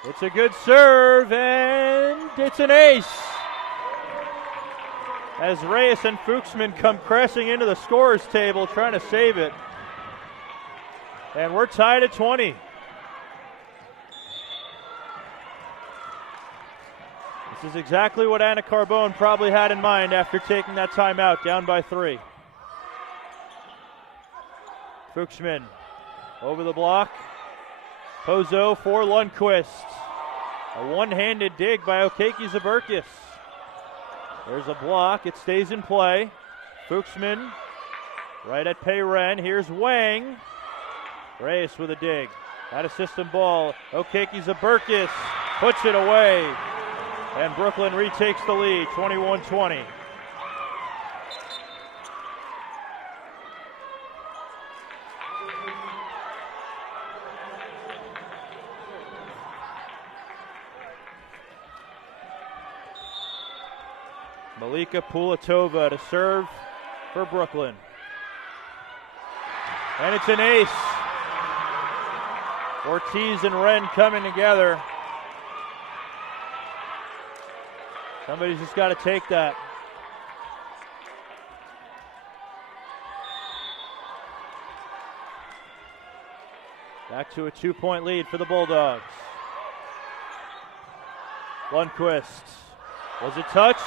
It's a good serve, and it's an ace. as Reyes and Fuchsman come crashing into the scorer's table trying to save it. And we're tied at 20. This is exactly what Anna Carbone probably had in mind after taking that timeout, down by 3. Fuchsman over the block. Pozo for Lundquist. A one-handed dig by Okeke Zaberkis. There's a block. It stays in play. Fuchsman right at Payren. Here's Wang. Reyes with a dig. Out of system ball. Okeke Zaberkis puts it away. And Brooklyn retakes the lead, 21-20. Malika Pulatova to serve for Brooklyn. And it's an ace. Ortiz and Wren coming together. Somebody's just got to take that. Back to a 2-point lead for the Bulldogs. Lundquist. Was it touched?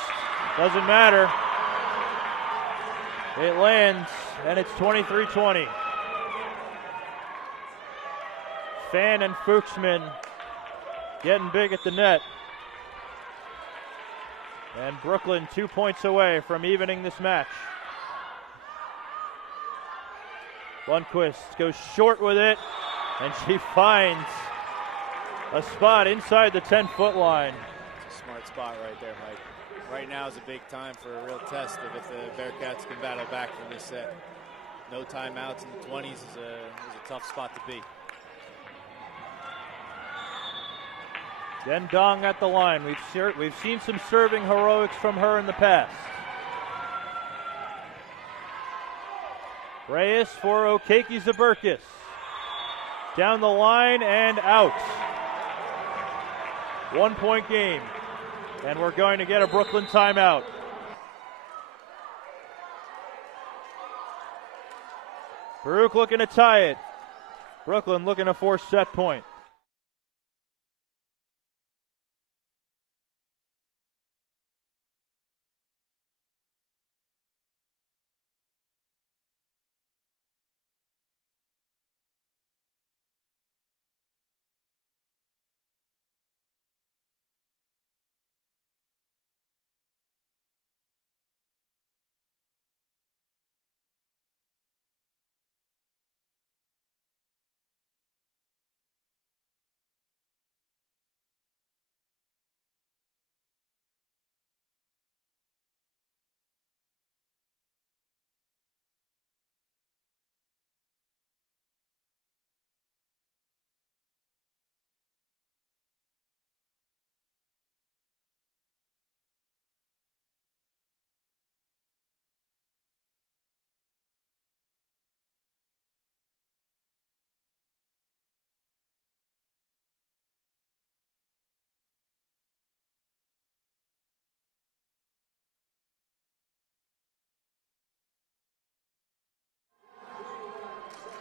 Doesn't matter. It lands, and it's 23-20. Fan and Fuchsman getting big at the net. And Brooklyn 2 points away from evening this match. Lundquist goes short with it, and she finds a spot inside the 10-foot line. It's a smart spot right there, Mike. Right now is a big time for a real test of if the Bearcats can battle back from this set. No timeouts in the 20s is a tough spot to be. Jen Dong at the line. We've seen some serving heroics from her in the past. Reyes for Okeke Zaberkis. Down the line and out. 1 point game. And we're going to get a Brooklyn timeout. Baruch looking to tie it. Brooklyn looking to force set point.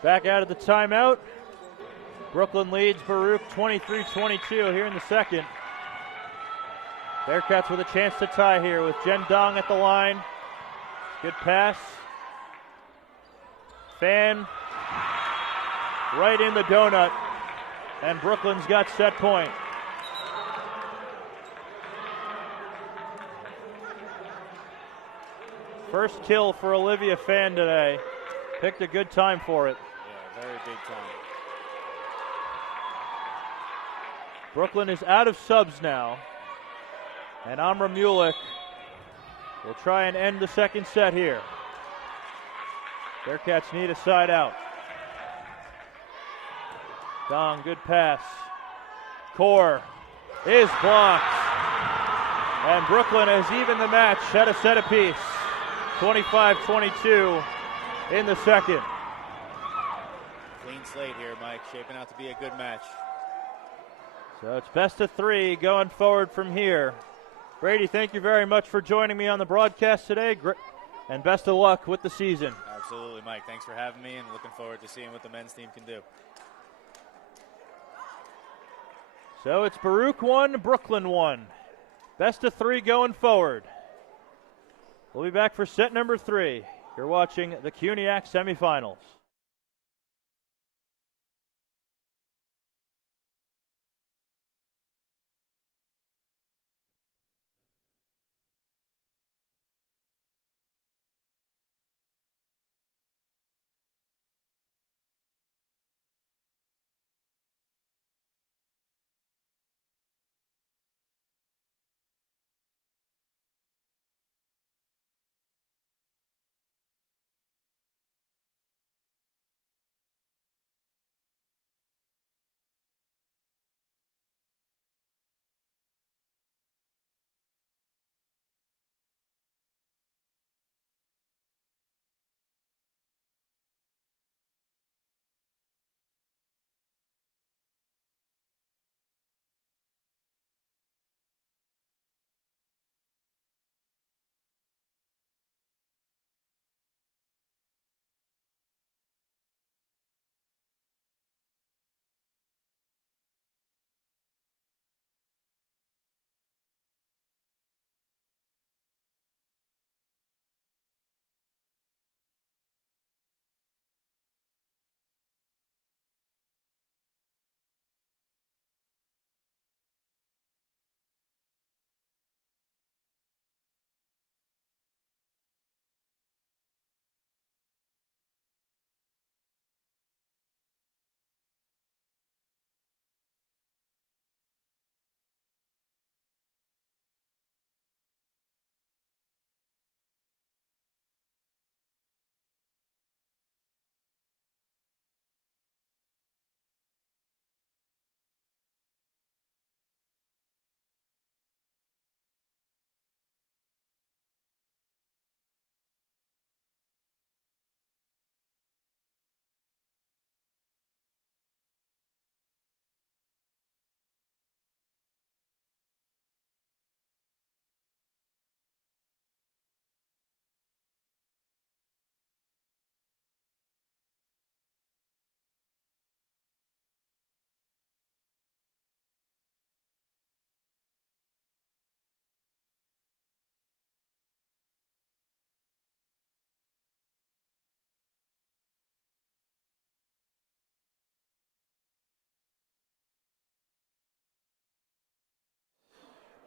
Back out of the timeout. Brooklyn leads Baruch 23-22 here in the second. Bearcats with a chance to tie here with Jen Dong at the line. Good pass. Fan right in the donut. And Brooklyn's got set point. First kill for Olivia Fan today. Picked a good time for it. Yeah, very big time. Brooklyn is out of subs now. And Amra Mulick will try and end the second set here. Bearcats need a side out. Dong, good pass. Core is blocked. And Brooklyn has evened the match at a set apiece. 25-22 in the second. Clean slate here, Mike. Shaping out to be a good match. So it's best of three going forward from here. Brady, thank you very much for joining me on the broadcast today, and best of luck with the season. Absolutely, Mike. Thanks for having me, and looking forward to seeing what the men's team can do. So it's Baruch 1, Brooklyn 1. Best of 3 going forward. We'll be back for set number 3. You're watching the CUNYAC Semifinals.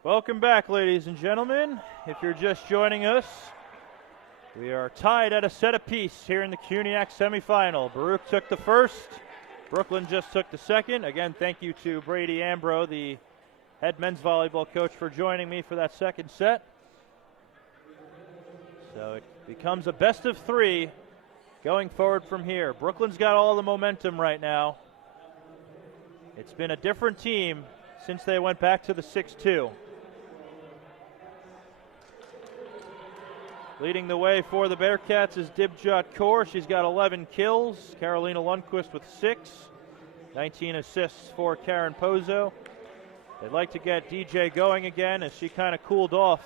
Welcome back, ladies and gentlemen. If you're just joining us, we are tied at a set apiece here in the CUNYAC semifinal. Baruch took the first. Brooklyn just took the second. Again, thank you to Brady Ambro, the head men's volleyball coach, for joining me for that second set. So it becomes a best of 3 going forward from here. Brooklyn's got all the momentum right now. It's been a different team since they went back to the 6-2. Leading the way for the Bearcats is Dibjot Kaur. She's got 11 kills. Carolina Lundquist with 6. 19 assists for Karen Pozo. They'd like to get DJ going again as she kind of cooled off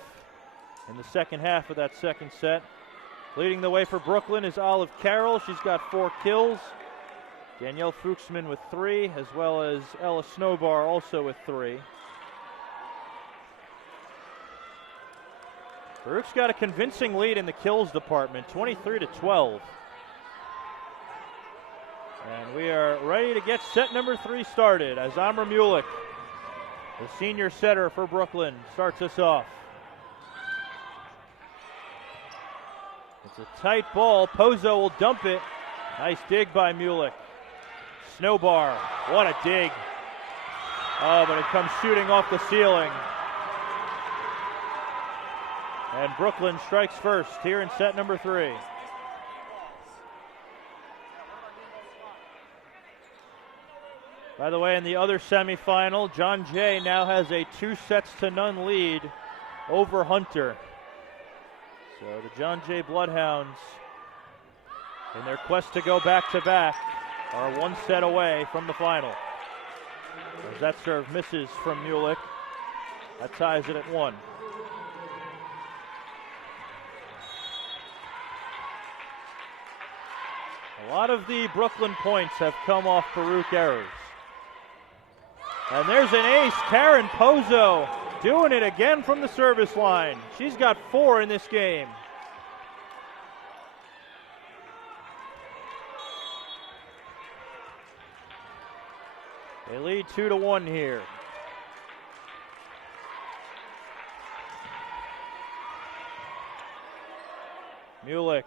in the second half of that second set. Leading the way for Brooklyn is Olive Carroll. She's got 4 kills. Danielle Fuchsman with 3, as well as Ella Snowbar also with 3. Baruch's got a convincing lead in the kills department, 23-12. And we are ready to get set number 3 started as Amra Mulick, the senior setter for Brooklyn, starts us off. It's a tight ball. Pozo will dump it. Nice dig by Mulick. Snowbar, what a dig. Oh, but it comes shooting off the ceiling. And Brooklyn strikes first here in set number 3. By the way, in the other semifinal, John Jay now has a 2-0 lead over Hunter. So the John Jay Bloodhounds, in their quest to go back-to-back, are 1 set away from the final. As that serve misses from Mulick. That ties it at 1. A lot of the Brooklyn points have come off Baruch errors. And there's an ace. Karen Pozo doing it again from the service line. She's got 4 in this game. They lead 2-1 here. Mulick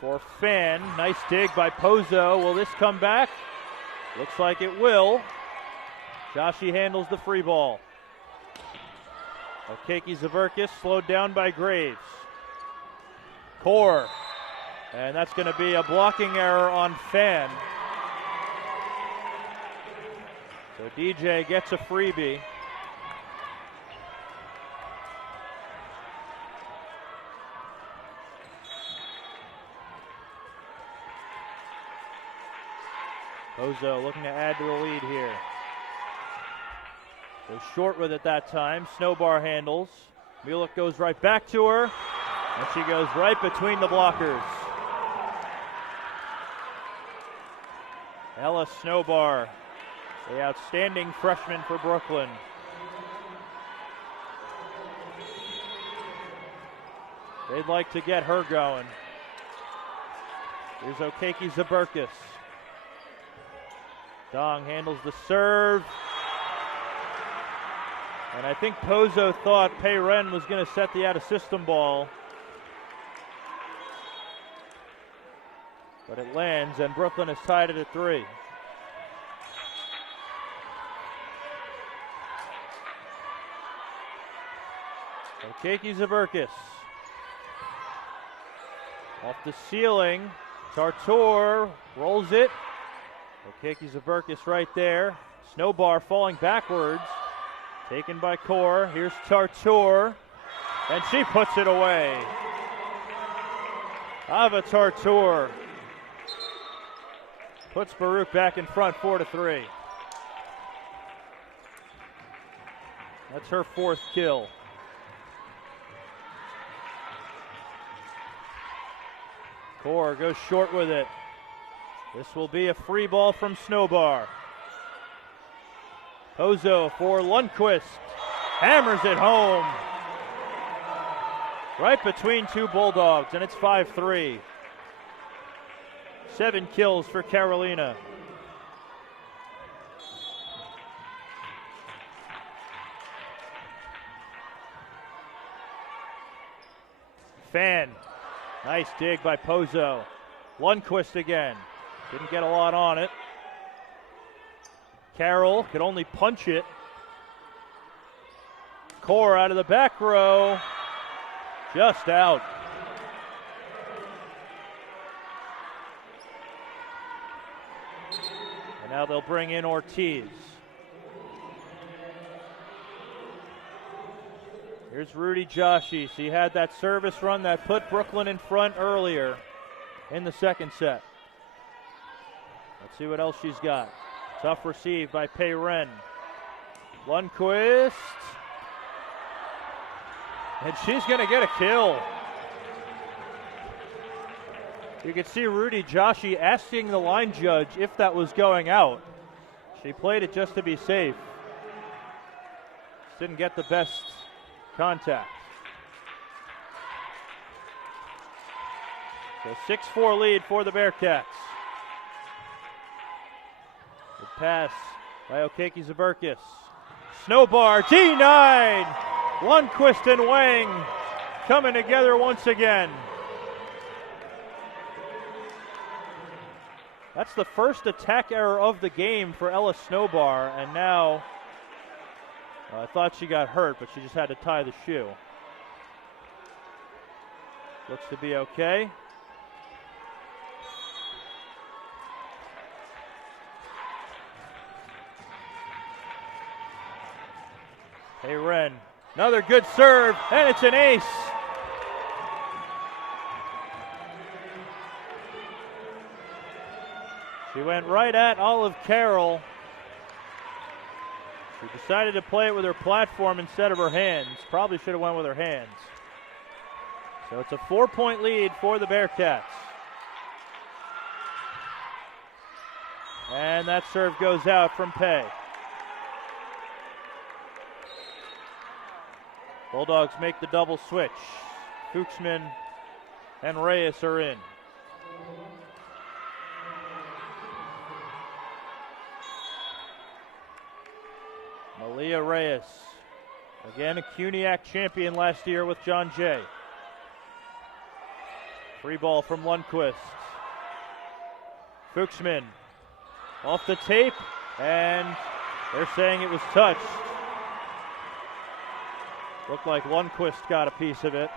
for Fan. Nice dig by Pozo. Will this come back? Looks like it will. Joshi handles the free ball. Okeke Zaverkis slowed down by Graves. Core. And that's going to be a blocking error on Fan. So DJ gets a freebie. Pozo looking to add to the lead here. Goes short with it that time. Snowbar handles. Mulick goes right back to her. And she goes right between the blockers. Ella Snowbar, the outstanding freshman for Brooklyn. They'd like to get her going. Here's Okeke Zaberkis. Dong handles the serve. And I think Pozo thought Pei Ren was going to set the out-of-system ball. But it lands, and Brooklyn has tied it at 3. Okeke Zaberkis. Off the ceiling. Tartour rolls it. Okeke Zaberkis right there. Snowbar falling backwards. Taken by Core. Here's Tartour. And she puts it away. Ava Tartour puts Baruch back in front 4-3. That's her 4th kill. Core goes short with it. This will be a free ball from Snowbar. Pozo for Lundquist. Hammers it home. Right between 2 Bulldogs, and it's 5-3. 7 kills for Carolina. Fan. Nice dig by Pozo. Lundquist again. Didn't get a lot on it. Carroll could only punch it. Core out of the back row. Just out. And now they'll bring in Ortiz. Here's Rudy Joshi. She had that service run that put Brooklyn in front earlier in the second set. Let's see what else she's got. Tough receive by Pei Ren. Lundquist. And she's going to get a kill. You can see Rudy Joshi asking the line judge if that was going out. She played it just to be safe. Just didn't get the best contact. So 6-4 lead for the Bearcats. The pass by Okeke Zaberkis. Snowbar, D9! Lundquist and Wang coming together once again. That's the first attack error of the game for Ella Snowbar, and now I thought she got hurt, but she just had to tie the shoe. Looks to be okay. Hey, Ren. Another good serve, and it's an ace. She went right at Olive Carroll. She decided to play it with her platform instead of her hands. Probably should have went with her hands. So it's a 4-point lead for the Bearcats. And that serve goes out from Pei. Bulldogs make the double switch. Fuchsman and Reyes are in. Malia Reyes, again a CUNYAC champion last year with John Jay. Free ball from Lundquist. Fuchsman off the tape, and they're saying it was touched. Looked like Lundquist got a piece of it.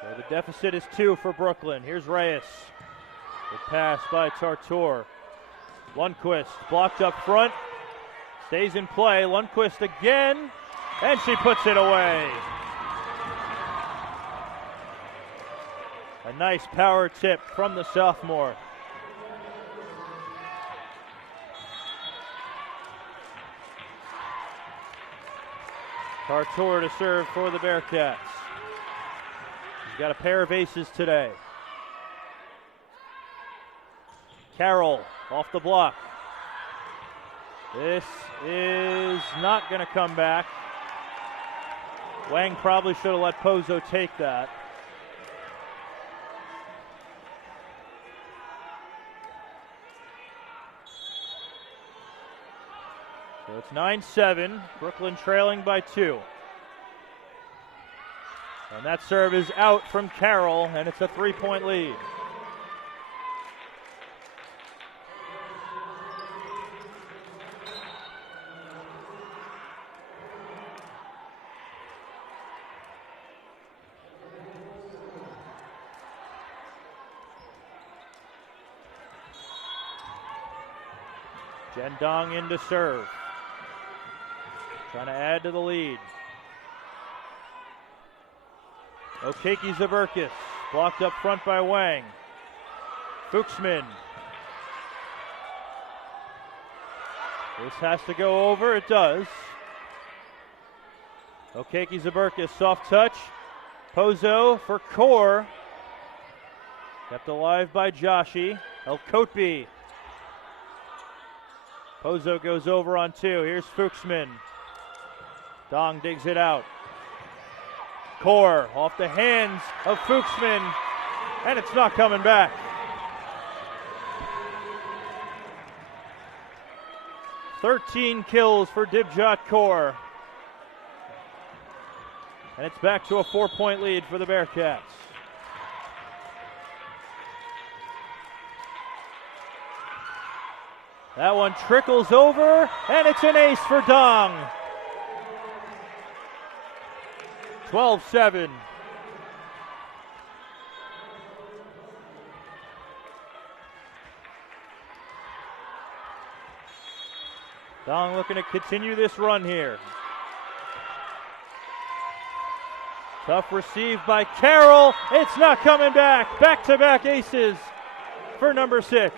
So the deficit is 2 for Brooklyn. Here's Reyes. Good pass by Tartor. Lundquist blocked up front. Stays in play. Lundquist again. And she puts it away. A nice power tip from the sophomore. Tartor to serve for the Bearcats. He's got a pair of aces today. Carroll off the block. This is not going to come back. Wang probably should have let Pozo take that. So it's 9-7, Brooklyn trailing by 2. And that serve is out from Carroll, and it's a 3-point lead. Jendong in to serve. Trying to add to the lead. Okeke Zaberkis blocked up front by Wang. Fuchsman. This has to go over. It does. Okeke Zaberkis, soft touch. Pozo for Core. Kept alive by Joshi. El Kotbi. Pozo goes over on 2. Here's Fuchsman. Dong digs it out. Core off the hands of Fuchsman, and it's not coming back. "13 kills for Dibjot Kaur. And it's back to a 4-point lead for the Bearcats. That one trickles over, and it's an ace for Dong. 12-7. Dong looking to continue this run here. Tough receive by Carroll. It's not coming back. Back-to-back aces for number 6.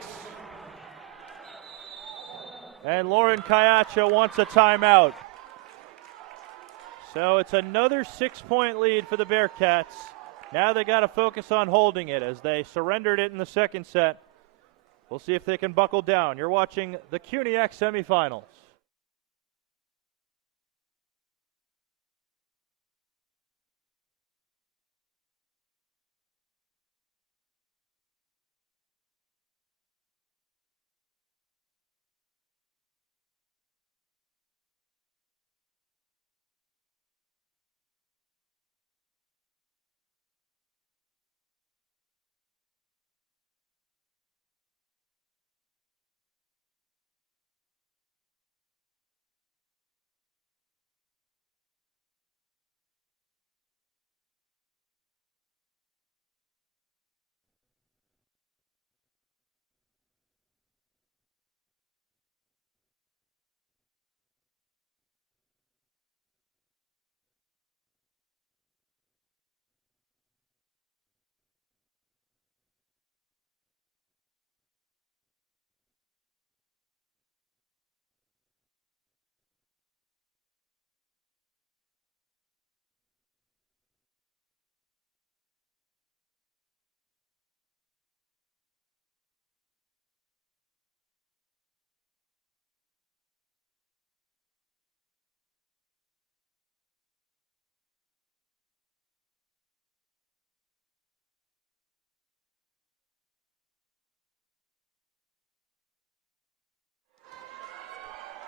And Lauren Kayacha wants a timeout. So it's another 6-point lead for the Bearcats. Now they got to focus on holding it as they surrendered it in the second set. We'll see if they can buckle down. You're watching the CUNYAC Semifinals.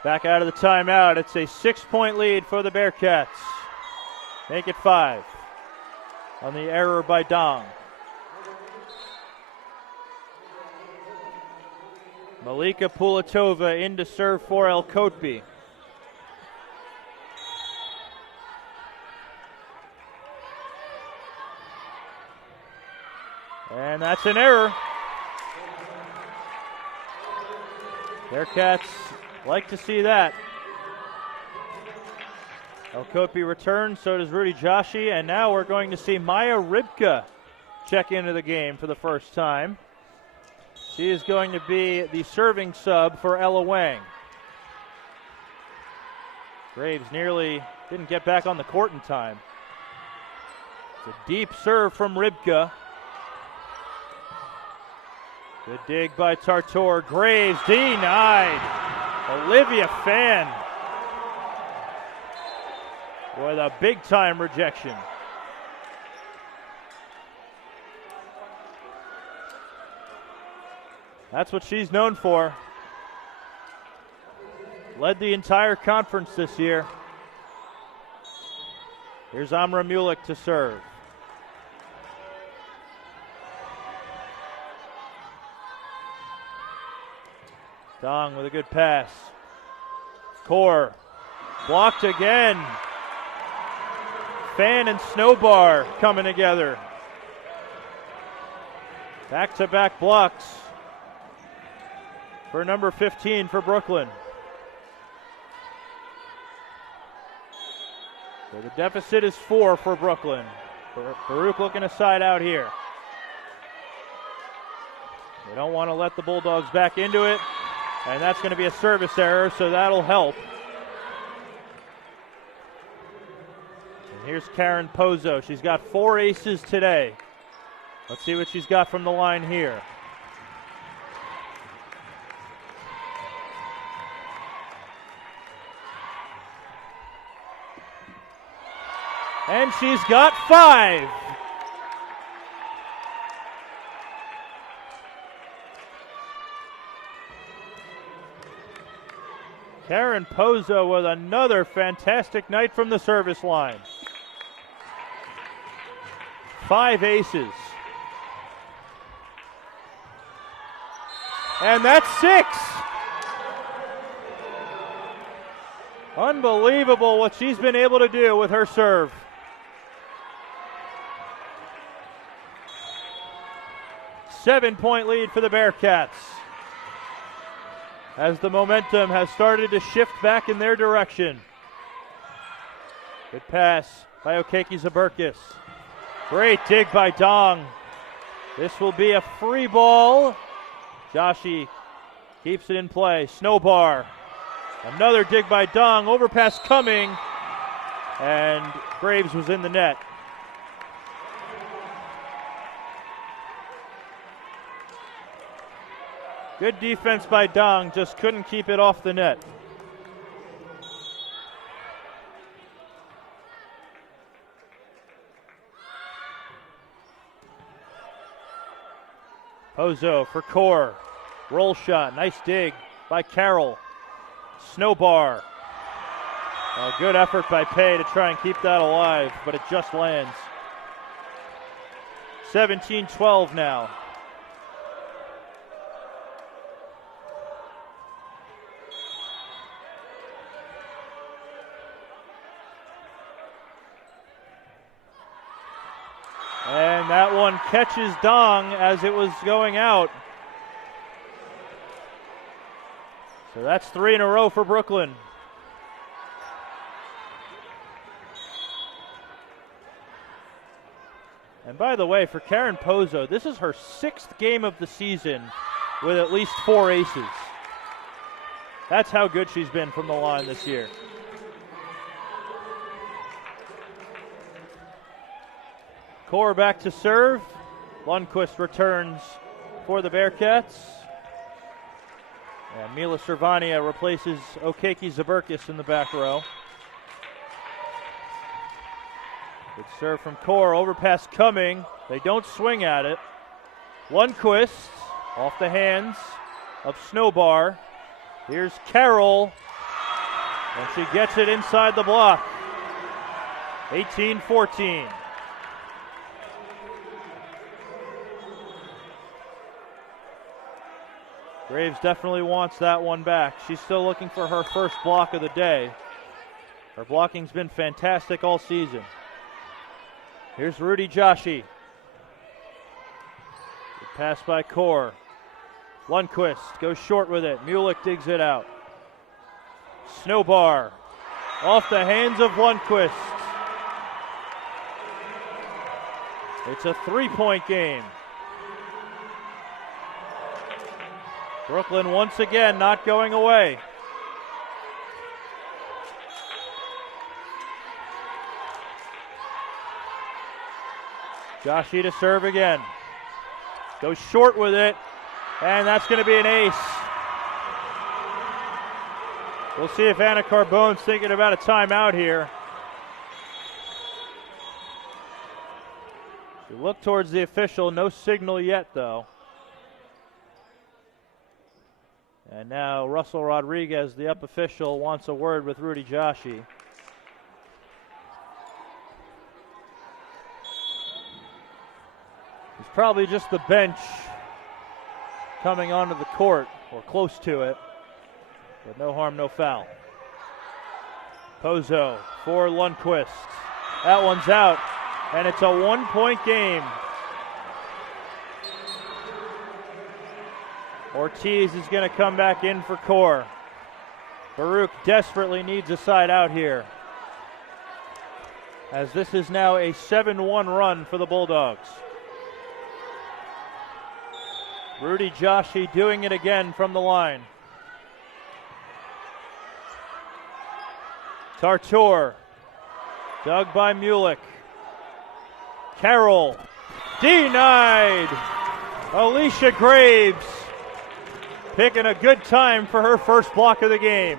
Back out of the timeout. It's a 6-point lead for the Bearcats. Make it 5 on the error by Dong. Malika Pulatova in to serve for El Kotbi. And that's an error. Bearcats like to see that. El Kotbi returns, so does Rudy Joshi, and now we're going to see Maya Rybka check into the game for the first time. She is going to be the serving sub for Ella Wang. Graves nearly didn't get back on the court in time. It's a deep serve from Rybka. Good dig by Tartor. Graves denied. Olivia Fan with a big-time rejection. That's what she's known for. Led the entire conference this year. Here's Amra Mulik to serve. Dong with a good pass. Core blocked again. Fan and Snowbar coming together. Back-to-back blocks for number 15 for Brooklyn. So the deficit is 4 for Brooklyn. Baruch looking a side out here. They don't want to let the Bulldogs back into it. And that's going to be a service error, so that'll help. And here's Karen Pozo. She's got 4 aces today. Let's see what she's got from the line here. And she's got 5. Karen Pozo with another fantastic night from the service line. 5 aces. And that's 6. Unbelievable what she's been able to do with her serve. Seven-point lead for the Bearcats, as the momentum has started to shift back in their direction. Good pass by Okeke Zaberkis. Great dig by Dong. This will be a free ball. Joshi keeps it in play. Snowbar. Another dig by Dong. Overpass coming. And Graves was in the net. Good defense by Dong, just couldn't keep it off the net. Pozo for Core. Roll shot, nice dig by Carroll. Snowbar. A good effort by Pei to try and keep that alive, but it just lands. 17-12 now. And that one catches Dong as it was going out. So that's 3 in a row for Brooklyn. And by the way, for Karen Pozo, this is her 6th game of the season with at least 4 aces. That's how good she's been from the line this year. Core back to serve. Lundqvist returns for the Bearcats. And Mila Cervania replaces Okeke Zaberkis in the back row. Good serve from Core. Overpass coming. They don't swing at it. Lundqvist off the hands of Snowbar. Here's Carroll. And she gets it inside the block. 18-14. Graves definitely wants that one back. She's still looking for her first block of the day. Her blocking's been fantastic all season. Here's Rudy Joshi. Good pass by Core. Lundquist goes short with it. Mulick digs it out. Snowbar off the hands of Lundquist. It's a 3-point game. Brooklyn once again not going away. Joshi to serve again. Goes short with it, and that's going to be an ace. We'll see if Anna Carbone's thinking about a timeout here. We look towards the official, no signal yet though. And now Russell Rodriguez, the up official, wants a word with Rudy Joshi. It's probably just the bench coming onto the court, or close to it. But no harm, no foul. Pozo for Lundquist. That one's out, and it's a 1-point game. Ortiz is going to come back in for Core. Baruch desperately needs a side out here, as this is now a 7-1 run for the Bulldogs. Rudy Joshi doing it again from the line. Tartour, dug by Mulick. Carroll, denied. Alicia Graves picking a good time for her first block of the game.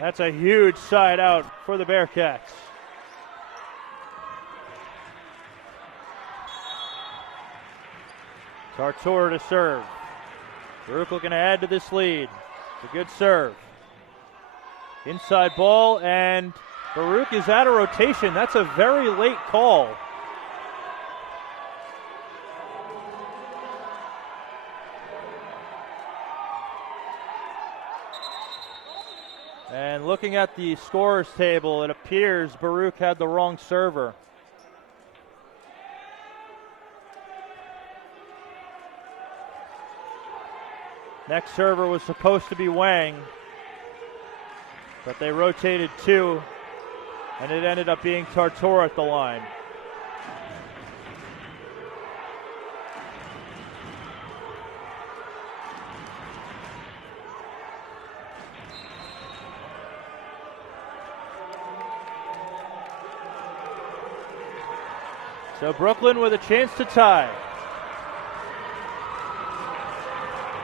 That's a huge side out for the Bearcats. Tartour to serve. Baruch looking to add to this lead. It's a good serve. Inside ball, and Baruch is out of rotation. That's a very late call. And looking at the scorers table, it appears Baruch had the wrong server. Next server was supposed to be Wang, but they rotated two, and it ended up being Tartour at the line. So Brooklyn with a chance to tie.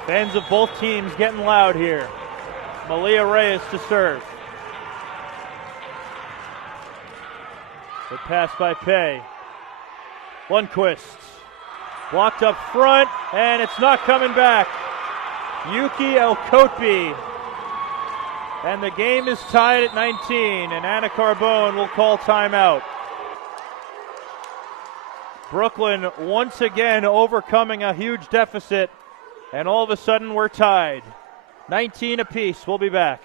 Fans of both teams getting loud here. Malia Reyes to serve. Good pass by Pei. Lundquist blocked up front, and it's not coming back. Yuki El-Kotbi. And the game is tied at 19, and Anna Carbone will call timeout. Brooklyn once again overcoming a huge deficit, and all of a sudden we're tied. 19 apiece. We'll be back.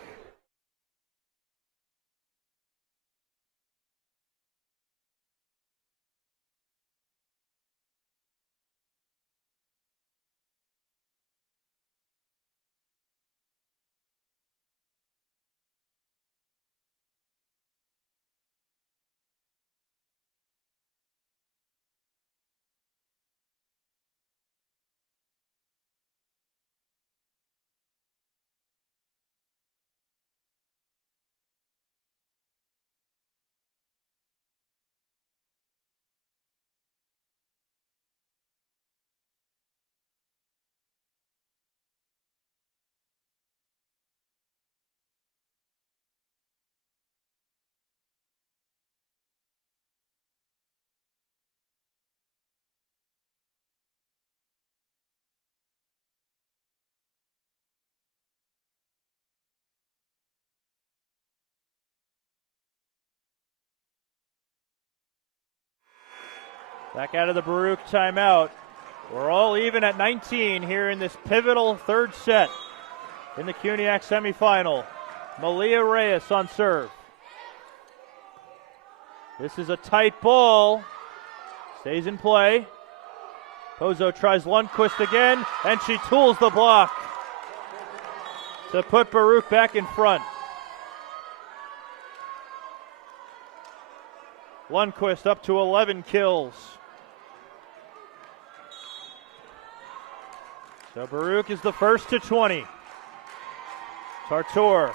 Back out of the Baruch timeout. We're all even at 19 here in this pivotal third set in the CUNYAC semifinal. Malia Reyes on serve. This is a tight ball. Stays in play. Pozo tries Lundquist again, and she tools the block to put Baruch back in front. Lundquist up to 11 kills. So Baruch is the first to 20. Tartor.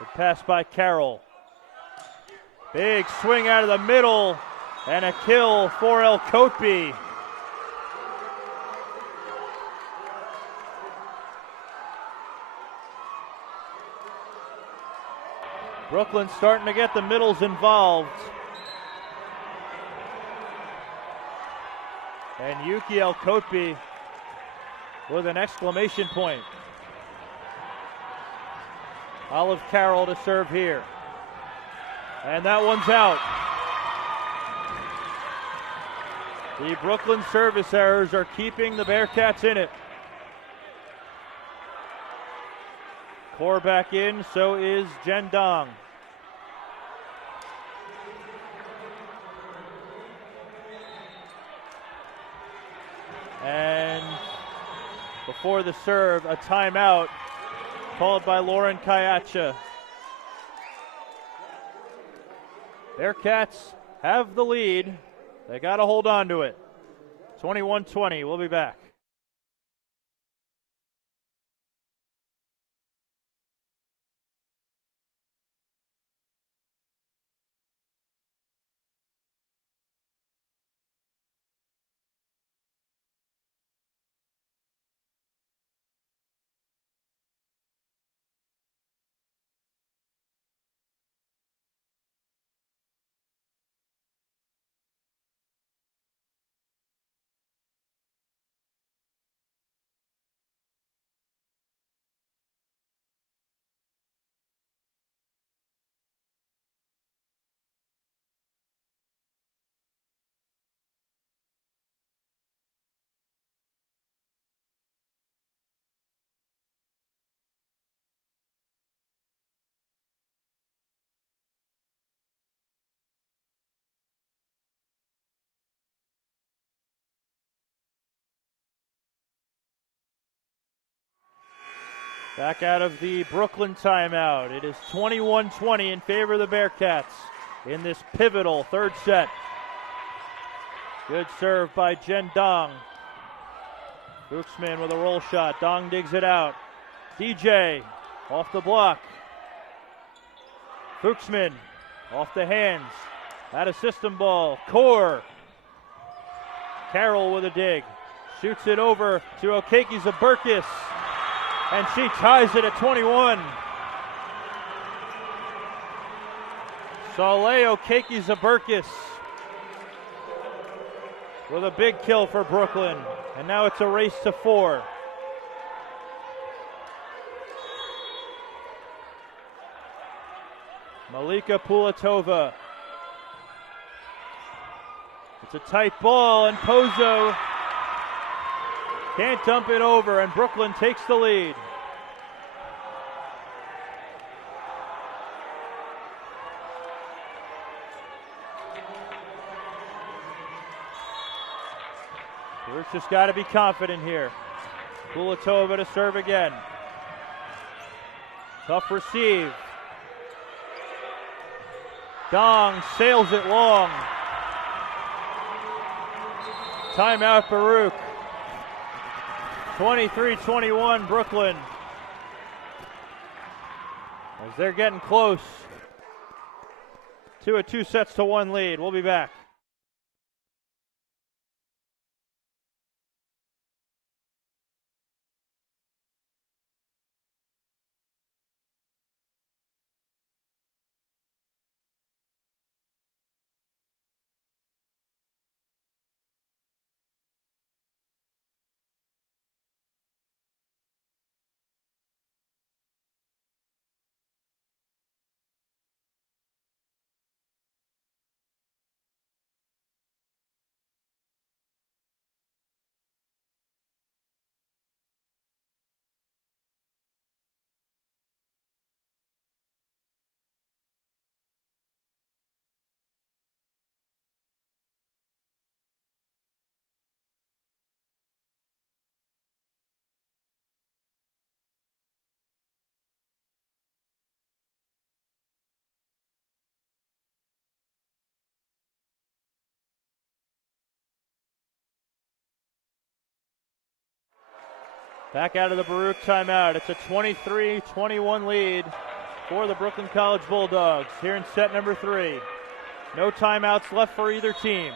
Good pass by Carroll. Big swing out of the middle, and a kill for El Kotbi. Brooklyn starting to get the middles involved. And Yuki El Kotbi with an exclamation point. Olive Carroll to serve here. And that one's out. The Brooklyn service errors are keeping the Bearcats in it. Core back in, so is Jen Dong. And before the serve, a timeout called by Lauren Kayacha. Bearcats have the lead. They got to hold on to it. 21-20. We'll be back. Back out of the Brooklyn timeout. It is 21-20 in favor of the Bearcats in this pivotal third set. Good serve by Jen Dong. Fuchsman with a roll shot. Dong digs it out. DJ off the block. Fuchsman off the hands. Out of system ball. Core. Carroll with a dig. Shoots it over to Okeke Zaburkis. And she ties it at 21. Soleil Okeke Zaburkis with a big kill for Brooklyn. And now it's a race to 4. Malika Pulatova. It's a tight ball, and Pozo can't dump it over, and Brooklyn takes the lead. Bruce just got to be confident here. Pulatova to serve again. Tough receive. Dong sails it long. Timeout Baruch. 23-21 Brooklyn. As they're getting close to a 2-1 lead. We'll be back. Back out of the Baruch timeout. It's a 23-21 lead for the Brooklyn College Bulldogs here in set number 3. No timeouts left for either team.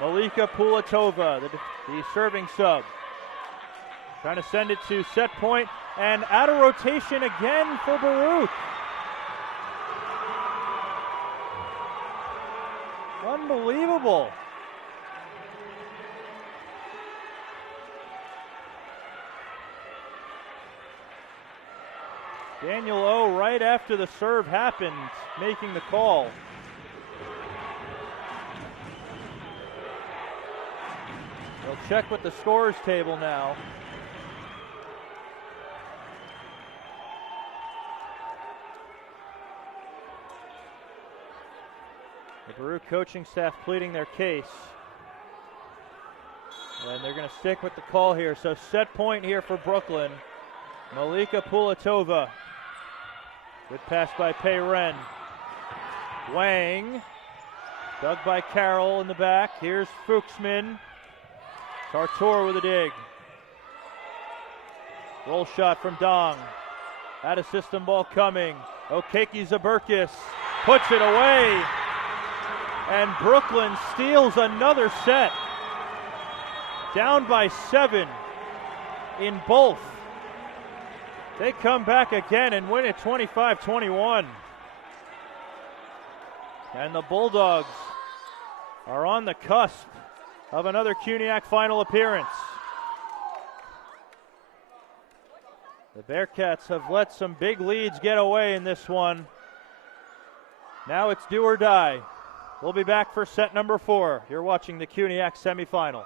Malika Pulatova, the serving sub. Trying to send it to set point, and out of rotation again for Baruch. Unbelievable. Daniel O, right after the serve happened, making the call. They'll check with the scorers table now. The Baruch coaching staff pleading their case. And they're going to stick with the call here. So set point here for Brooklyn. Malika Pulatova. Good pass by Pei Ren. Wang. Dug by Carroll in the back. Here's Fuchsman. Tartor with a dig. Roll shot from Dong. Out of system ball coming. Okeke Zaberkis puts it away. And Brooklyn steals another set. Down by 7 in both. They come back again and win it 25-21. And the Bulldogs are on the cusp of another CUNYAC final appearance. The Bearcats have let some big leads get away in this one. Now it's do or die. We'll be back for set number 4. You're watching the CUNYAC semifinal.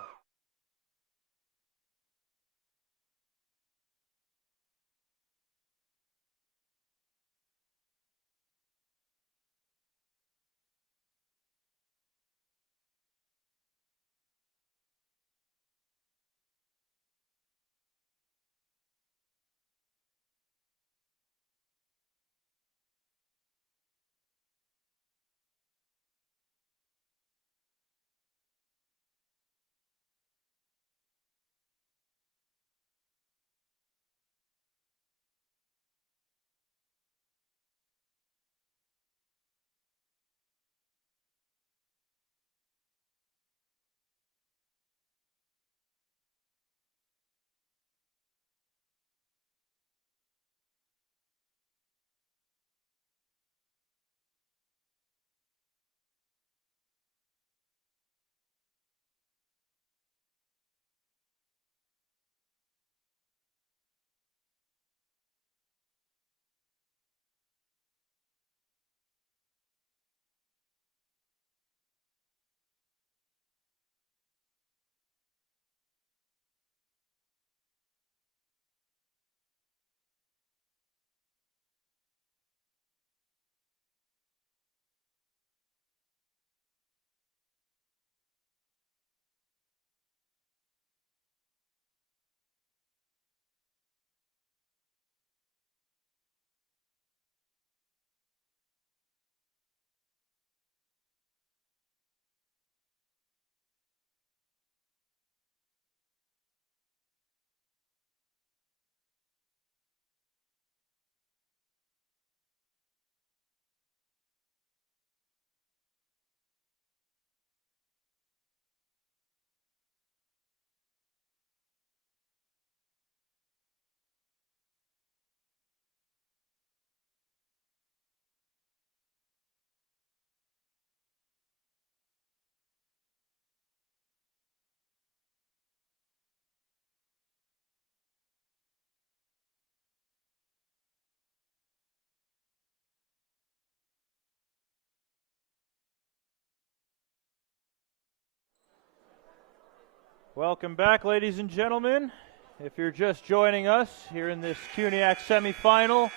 Welcome back, ladies and gentlemen. If you're just joining us here in this CUNYAC semifinal,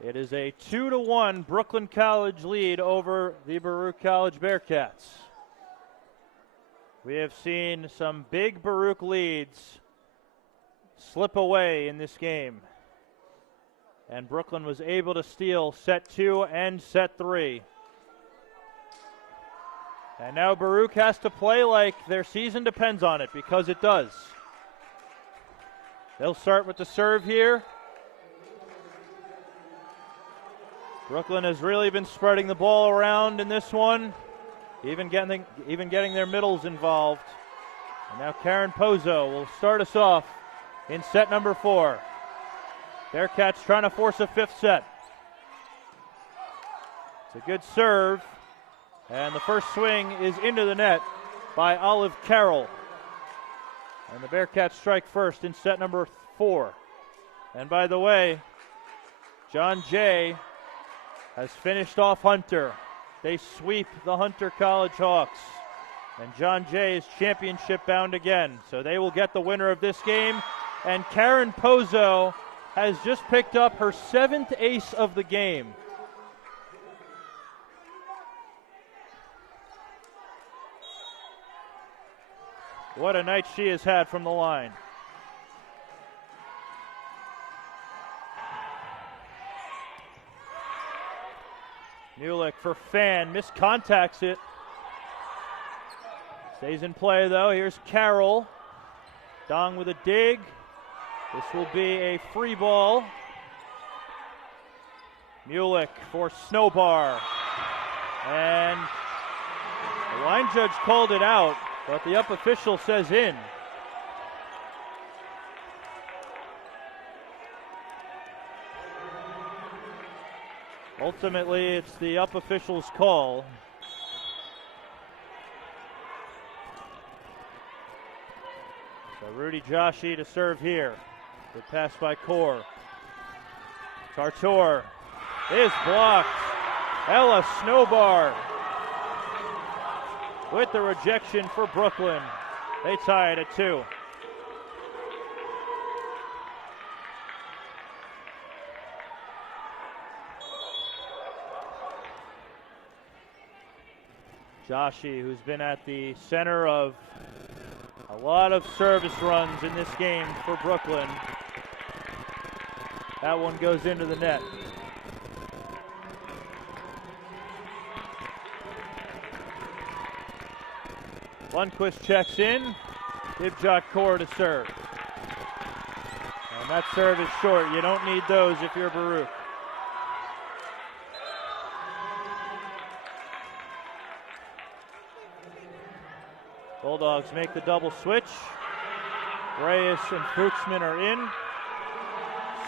it is a 2-1 Brooklyn College lead over the Baruch College Bearcats. We have seen some big Baruch leads slip away in this game. And Brooklyn was able to steal set 2 and set 3. And now Baruch has to play like their season depends on it, because it does. They'll start with the serve here. Brooklyn has really been spreading the ball around in this one, even getting their middles involved. And now Karen Pozo will start us off in set number 4. Bearcats trying to force a 5th set. It's a good serve, and the first swing is into the net by Olive Carroll. And the Bearcats strike first in set number 4. And by the way, John Jay has finished off Hunter. They sweep the Hunter College Hawks. And John Jay is championship bound again. So they will get the winner of this game. And Karen Pozo has just picked up her 7th ace of the game. What a night she has had from the line. Mulick for Fan, miscontacts it. Stays in play though. Here's Carroll. Dong with a dig. This will be a free ball. Mulick for Snowbar. And the line judge called it out, but the up official says in. Ultimately, it's the up official's call. So Rudy Joshi to serve here. Good pass by Core. Tartor is blocked. Ella Snowbar with the rejection for Brooklyn. They tie it at 2. Joshi, who's been at the center of a lot of service runs in this game for Brooklyn. That one goes into the net. Lundquist checks in. Dibjot Kaur to serve. And that serve is short. You don't need those if you're Baruch. Bulldogs make the double switch. Reyes and Fuchsman are in.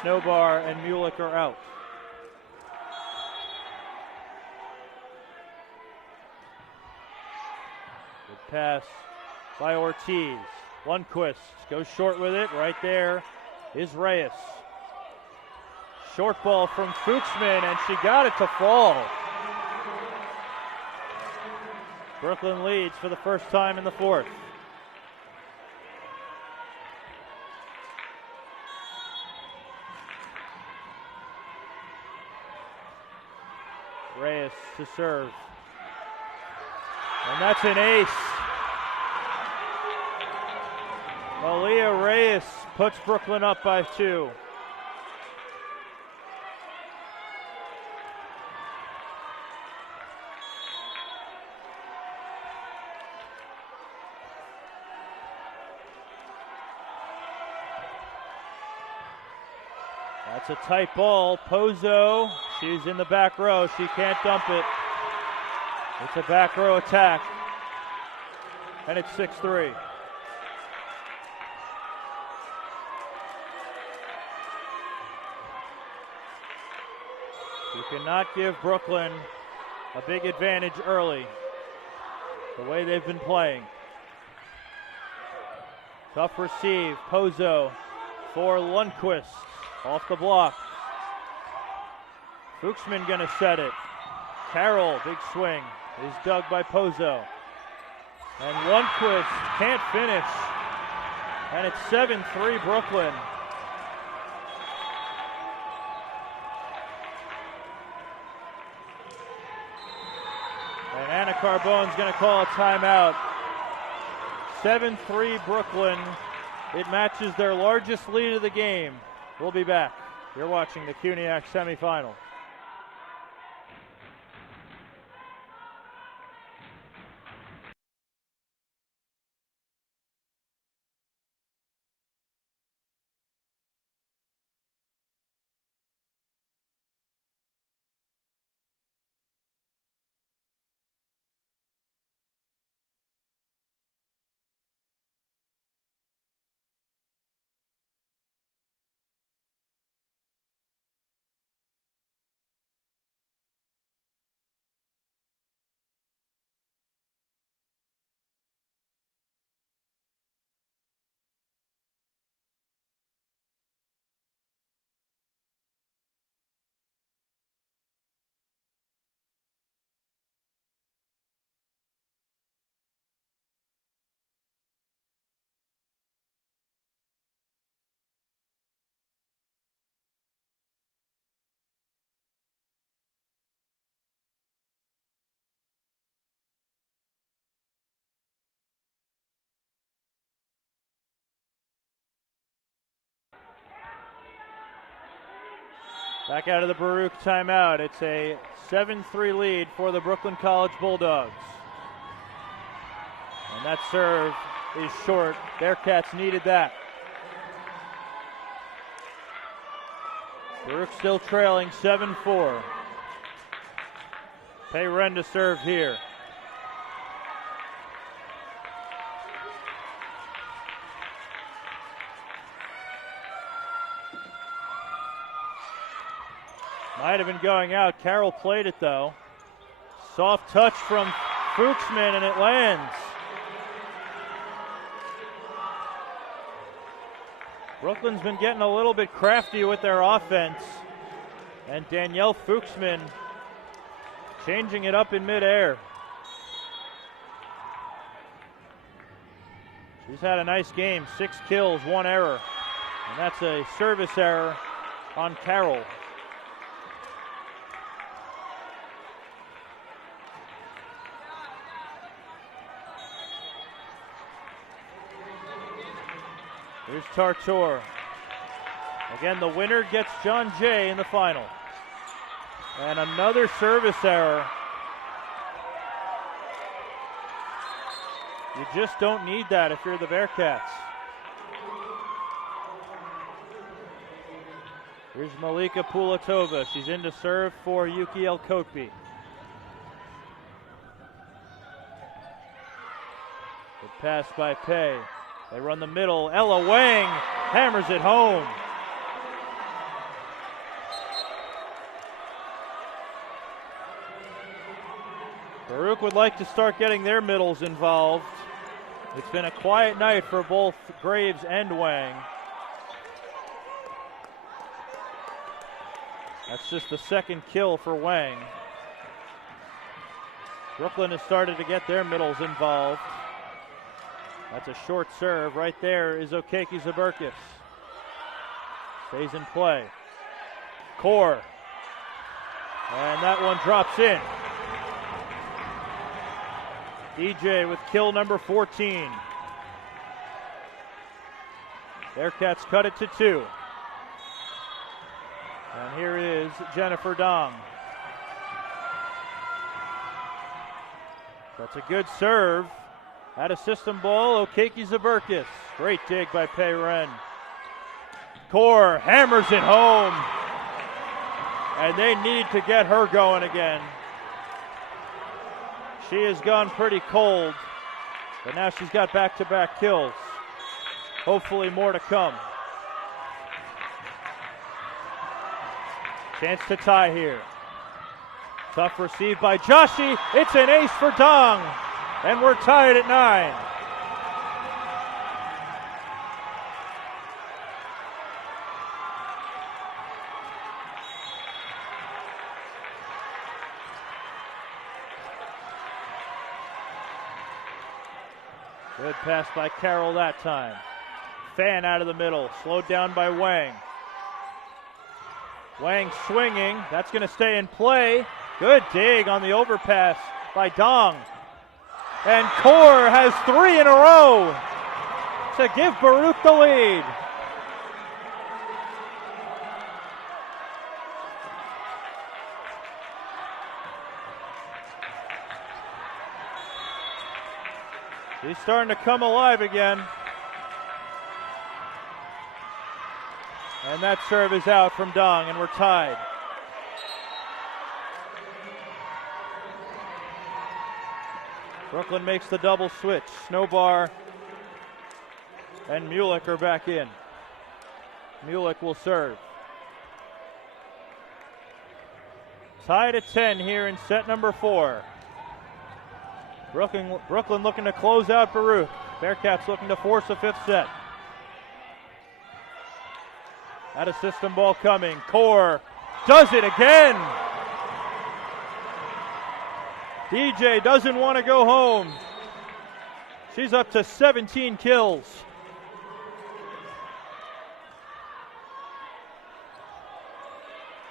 Snowbar and Mulick are out. Good pass by Ortiz. Lundquist goes short with it. Right there is Reyes. Short ball from Fuchsman, and she got it to fall. Brooklyn leads for the first time in the 4th. Reyes to serve. And that's an ace. Malia Reyes puts Brooklyn up by 2. That's a tight ball. Pozo, she's in the back row. She can't dump it. It's a back row attack. And it's 6-3. You cannot give Brooklyn a big advantage early, the way they've been playing. Tough receive. Pozo for Lundquist. Off the block. Fuchsman gonna set it. Carroll, big swing, is dug by Pozo. And Lundquist can't finish. And it's 7-3 Brooklyn. And Anna Carbone's gonna call a timeout. 7-3 Brooklyn. It matches their largest lead of the game. We'll be back. You're watching the CUNYAC Semifinal. Back out of the Baruch timeout. It's a 7-3 lead for the Brooklyn College Bulldogs. And that serve is short. Bearcats needed that. Baruch still trailing 7-4. Payren to serve here. Might have been going out. Carroll played it though. Soft touch from Fuchsman and it lands. Brooklyn's been getting a little bit crafty with their offense. And Danielle Fuchsman changing it up in midair. She's had a nice game. 6 kills, 1 error. And that's a service error on Carroll. Here's Tartor. Again, the winner gets John Jay in the final. And another service error. You just don't need that if you're the Bearcats. Here's Malika Pulatova. She's in to serve for Yuki Elkotby. Good pass by Pei. They run the middle. Ella Wang hammers it home. Baruch would like to start getting their middles involved. It's been a quiet night for both Graves and Wang. That's just the second kill for Wang. Brooklyn has started to get their middles involved. That's a short serve. Right there is Okeke Zaberkis. Stays in play. Core. And that one drops in. DJ with kill number 14. Bearcats cut it to 2. And here is Jennifer Dong. That's a good serve. At a system ball, Okeke Zaberkis. Great dig by Payren. Core hammers it home. And they need to get her going again. She has gone pretty cold, but now she's got back-to-back kills. Hopefully more to come. Chance to tie here. Tough receive by Joshi. It's an ace for Dong. And we're tied at 9. Good pass by Carroll that time. Fan out of the middle, slowed down by Wang. Wang swinging, that's going to stay in play. Good dig on the overpass by Dong. And Core has 3 in a row to give Baruch the lead. He's starting to come alive again. And that serve is out from Dong, and we're tied. Brooklyn makes the double switch. Snowbar and Mulick are back in. Mulick will serve. Tied at 10 here in set number 4. Brooklyn looking to close out Baruch. Bearcats looking to force a 5th set. At a system ball coming. Core does it again. DJ doesn't want to go home. She's up to 17 kills.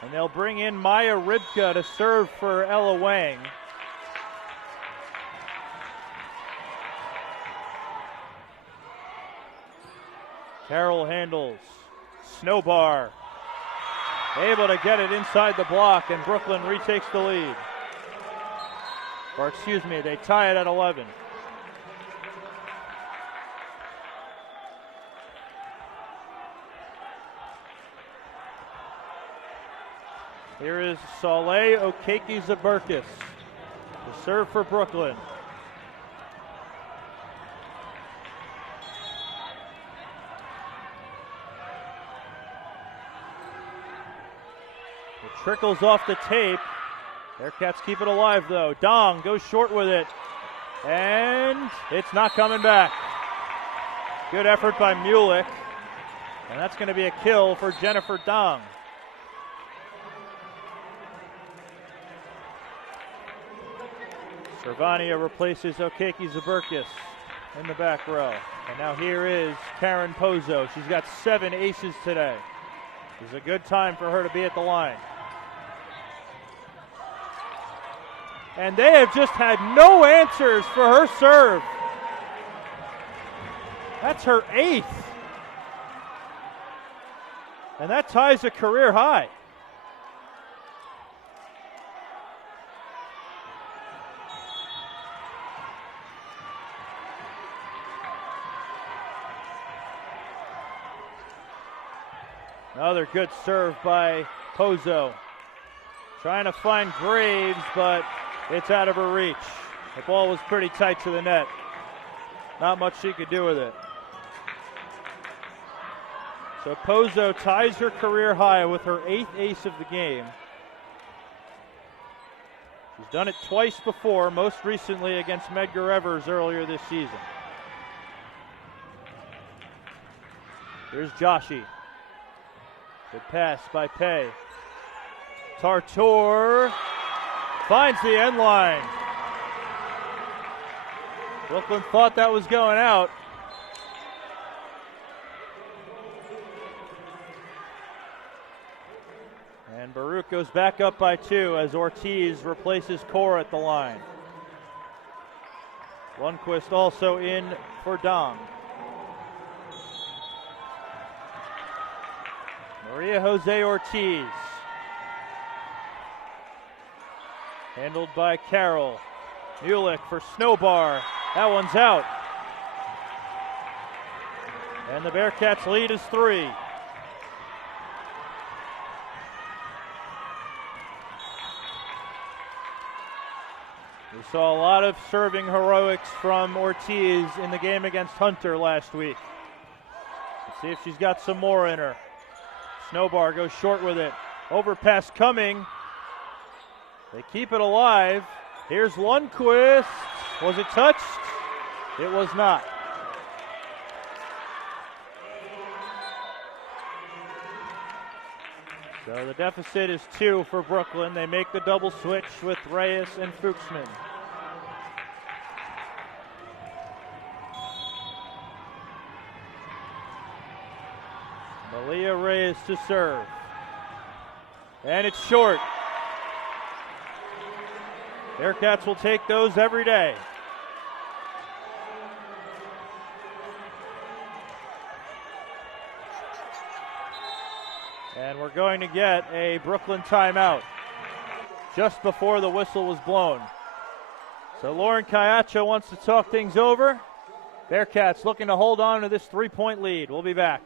And they'll bring in Maya Rybka to serve for Ella Wang. Carroll handles. Snowbar. able to get it inside the block, and Brooklyn retakes the lead. Or excuse me, they tie it at 11. Here is Saleh Okeke-Zaburkis. The serve for Brooklyn. It trickles off the tape. Bearcats keep it alive though. Dong goes short with it. And it's not coming back. Good effort by Mulick. And that's going to be a kill for Jennifer Dong. Servania replaces Okeke-Zaburkis in the back row. And now here is Karen Pozo. She's got 7 aces today. This is a good time for her to be at the line. And they have just had no answers for her serve. That's her 8th. And that ties a career high. Another good serve by Pozo. Trying to find Graves, but it's out of her reach. The ball was pretty tight to the net. Not much she could do with it. So Pozo ties her career high with her 8th ace of the game. She's done it twice before, most recently against Medgar Evers earlier this season. Here's Joshi. Good pass by Pei. Tartor finds the end line. Brooklyn thought that was going out. And Baruch goes back up by 2 as Ortiz replaces Cora at the line. Lundquist also in for Dong. Maria Jose Ortiz. Handled by Carroll. Mulick for Snowbar. That one's out. And the Bearcats' lead is 3. We saw a lot of serving heroics from Ortiz in the game against Hunter last week. Let's see if she's got some more in her. Snowbar goes short with it. Overpass coming. They keep it alive. Here's Lundquist. Was it touched? It was not. So the deficit is 2 for Brooklyn. They make the double switch with Reyes and Fuchsman. Malia Reyes to serve. And it's short. Bearcats will take those every day. And we're going to get a Brooklyn timeout just before the whistle was blown. So Lauren Cayacho wants to talk things over. Bearcats looking to hold on to this 3-point lead. We'll be back.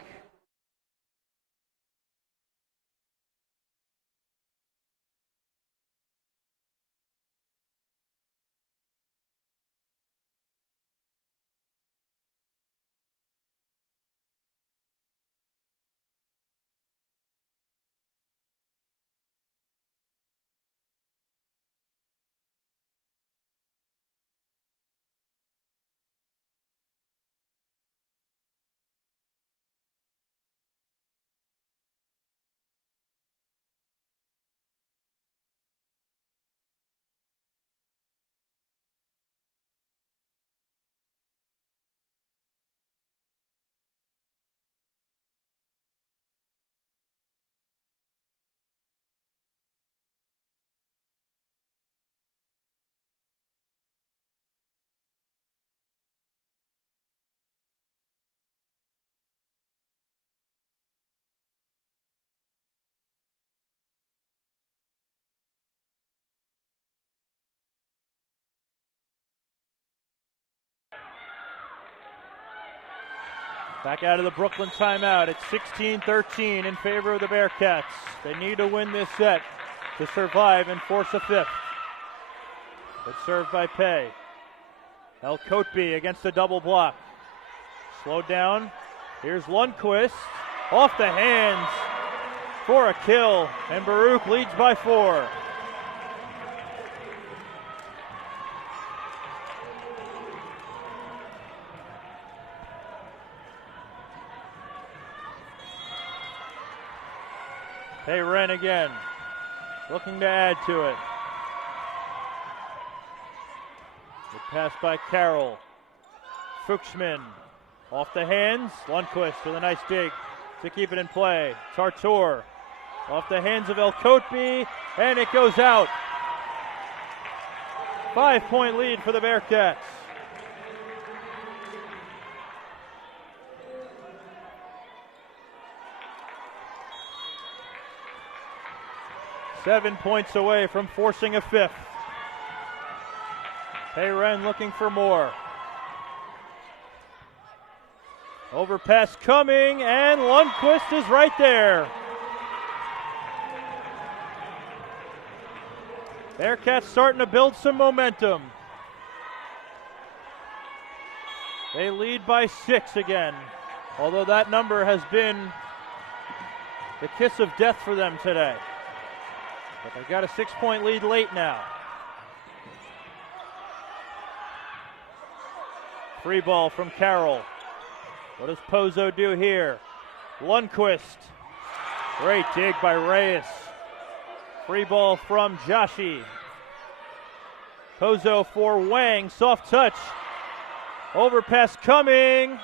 Back out of the Brooklyn timeout. It's 16-13 in favor of the Bearcats. They need to win this set to survive and force a fifth. Good serve by Pei. El Kotbi against the double block. Slowed down. Here's Lundquist. Off the hands for a kill. And Baruch leads by 4. Pei Ren again, looking to add to it. Good pass by Carroll. Fuchsman off the hands. Lundquist with a nice dig to keep it in play. Tartour off the hands of El Kotbi, and it goes out. 5-point lead for the Bearcats. Seven points away from forcing a fifth. Pei Ren looking for more. Overpass coming, and Lundquist is right there. Bearcats starting to build some momentum. They lead by 6 again, although that number has been the kiss of death for them today. But they've got a 6-point lead late now. Free ball from Carroll. What does Pozo do here? Lundquist. Great dig by Reyes. Free ball from Joshi. Pozo for Wang. Soft touch. Overpass coming.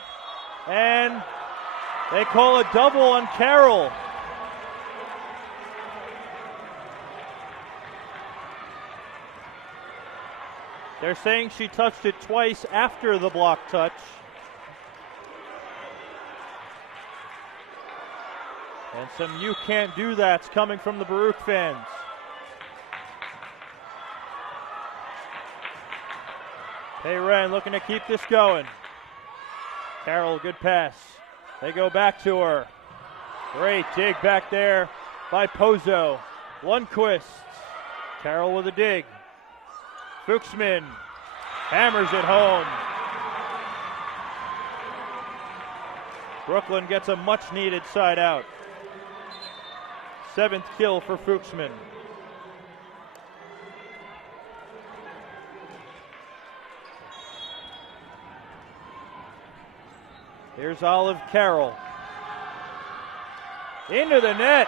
And they call a double on Carroll. They're saying she touched it twice after the block touch. And some "you can't do that's" coming from the Baruch fans. Pei Ren looking to keep this going. Carroll, good pass. They go back to her. Great dig back there by Pozo. Lundquist. Carroll with a dig. Fuchsman hammers it home. Brooklyn gets a much-needed side out. 7th kill for Fuchsman. Here's Olive Carroll. Into the net.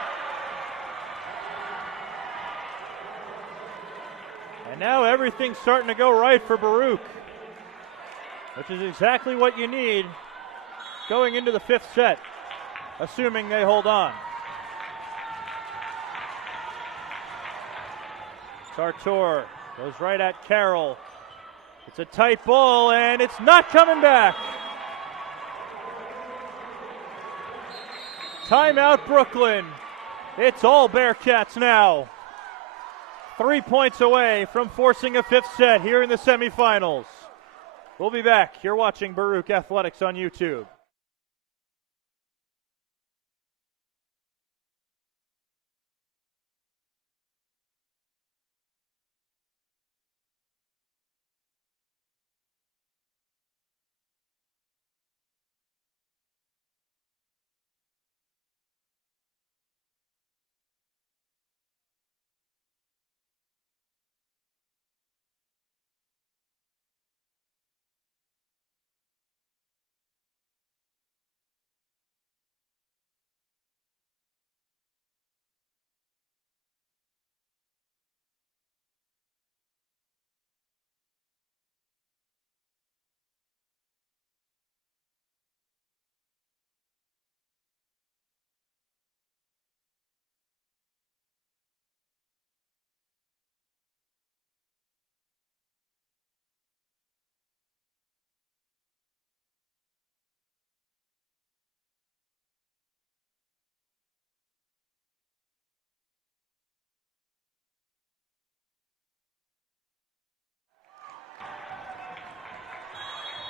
And now everything's starting to go right for Baruch, which is exactly what you need going into the 5th set, assuming they hold on. Tartour goes right at Carroll. It's a tight ball, and it's not coming back. Timeout, Brooklyn. It's all Bearcats now. 3 points away from forcing a 5th set here in the semifinals. We'll be back. You're watching Baruch Athletics on YouTube.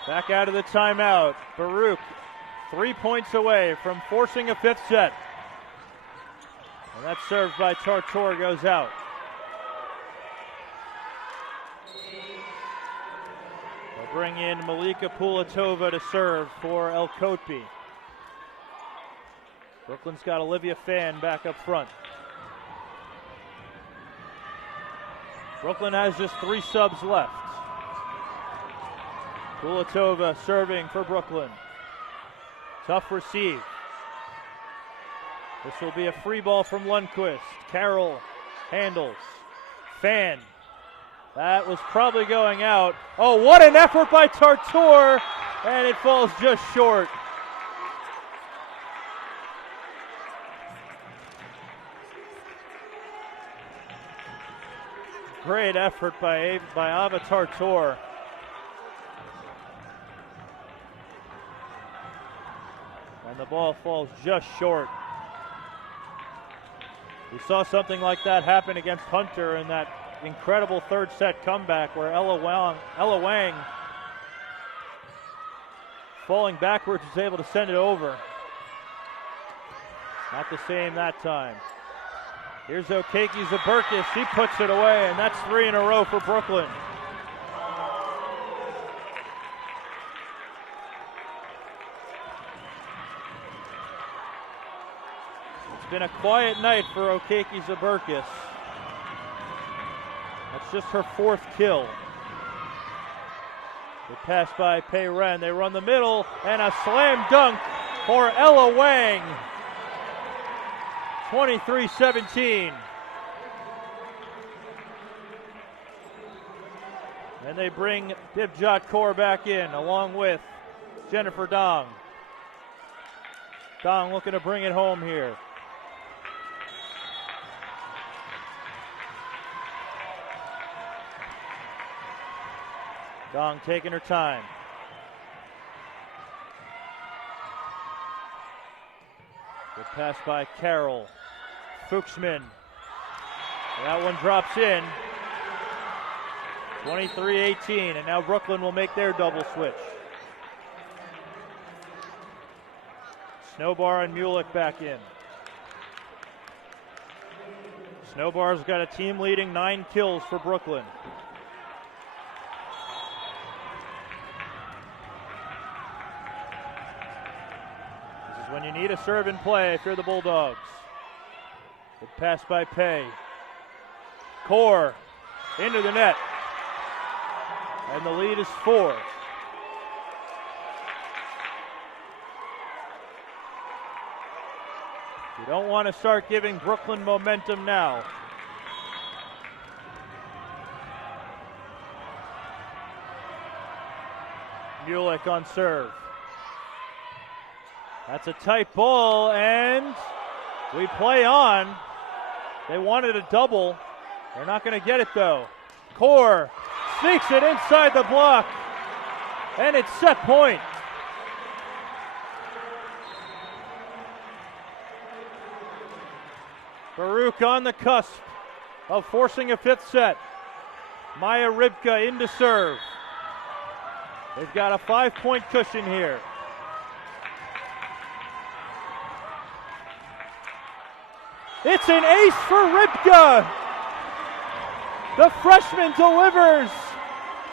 Back out of the timeout. Baruch 3 points away from forcing a fifth set. And that serve by Tartor goes out. They'll bring in Malika Pulatova to serve for El Kotbi. Brooklyn's got Olivia Fan back up front. Brooklyn has just 3 subs left. Pulatova serving for Brooklyn. Tough receive. This will be a free ball from Lundquist. Carroll handles. Fan. That was probably going out. Oh, what an effort by Tartor! And it falls just short. Great effort by Ava Tartor. And the ball falls just short. We saw something like that happen against Hunter in that incredible third set comeback where Ella Wang falling backwards was able to send it over. Not the same that time. Here's Okeke Zaberkis. She puts it away, and that's 3 in a row for Brooklyn. It's been a quiet night for Okeke Zaberkis. That's just her 4th kill. They pass by Pei Ren. They run the middle, and a slam dunk for Ella Wang. 23-17. And they bring Dibjot Kaur back in along with Jennifer Dong. Dong looking to bring it home here. Dong taking her time. Good pass by Carroll. Fuchsman. That one drops in. 23-18, and now Brooklyn will make their double switch. Snowbar and Mulick back in. Snowbar's got a team leading 9 kills for Brooklyn. This is when you need a serve in play if you're the Bulldogs. Good pass by Pei. Kaur into the net. And the lead is 4. You don't want to start giving Brooklyn momentum now. Mulick on serve. That's a tight ball, and we play on. They wanted a double. They're not going to get it, though. Kaur sneaks it inside the block, and it's set point. Baruch on the cusp of forcing a 5th set. Maya Rybka in to serve. They've got a 5-point cushion here. It's an ace for Rybka. The freshman delivers,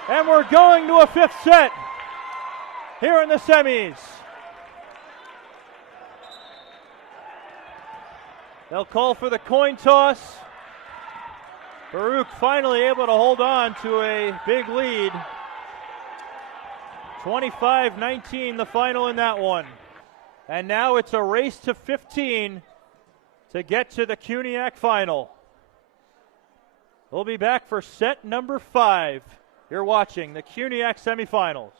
and we're going to a 5th set here in the semis. They'll call for the coin toss. Baruch finally able to hold on to a big lead. 25-19 the final in that one. And now it's a race to 15 to get to the CUNYAC final. We'll be back for set number 5. You're watching the CUNYAC semifinals.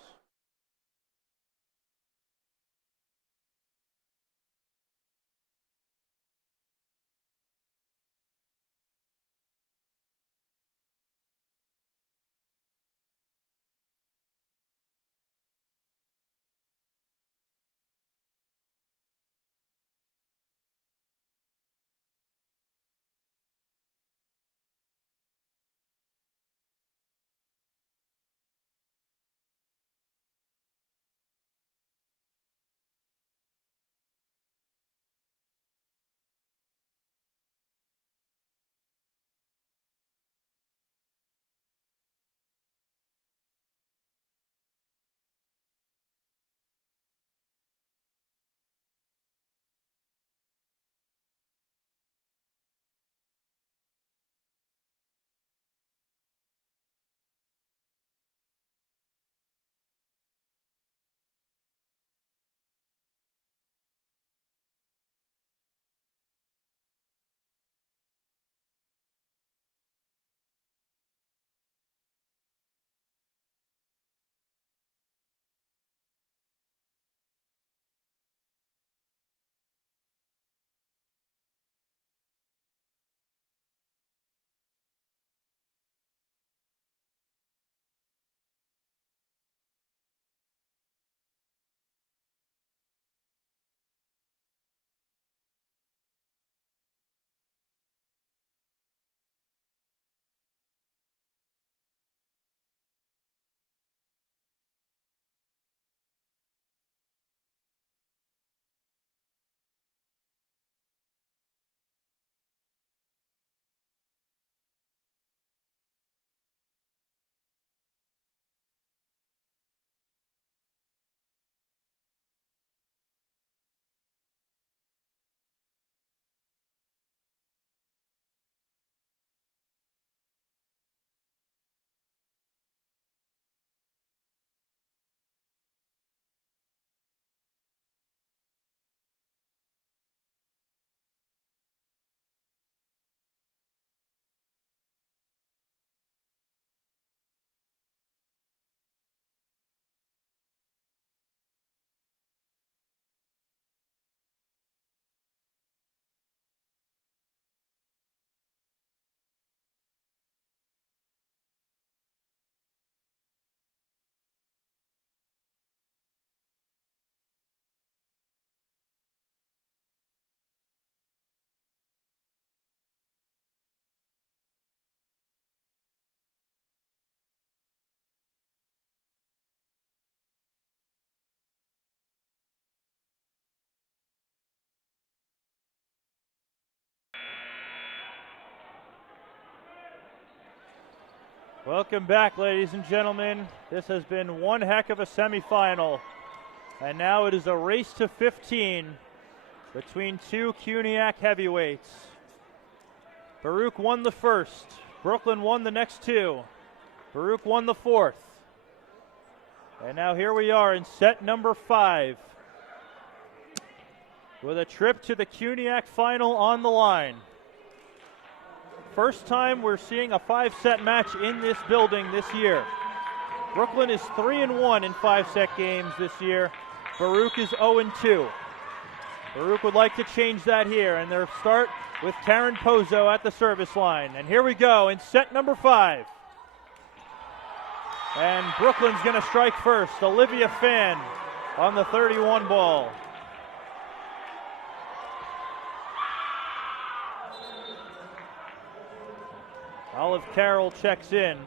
Welcome back, ladies and gentlemen. This has been one heck of a semifinal. And now it is a race to 15 between two CUNYAC heavyweights. Baruch won the first. Brooklyn won the next two. Baruch won the fourth. And now here we are in set number 5 with a trip to the CUNYAC final on the line. First time we're seeing a 5-set match in this building this year. Brooklyn is 3-1 in 5-set games this year. Baruch is 0-2. Baruch would like to change that here, and their start with Karen Pozo at the service line. And here we go in set number 5. And Brooklyn's going to strike first. Olivia Fan on the 31 ball. Olive Carroll checks in.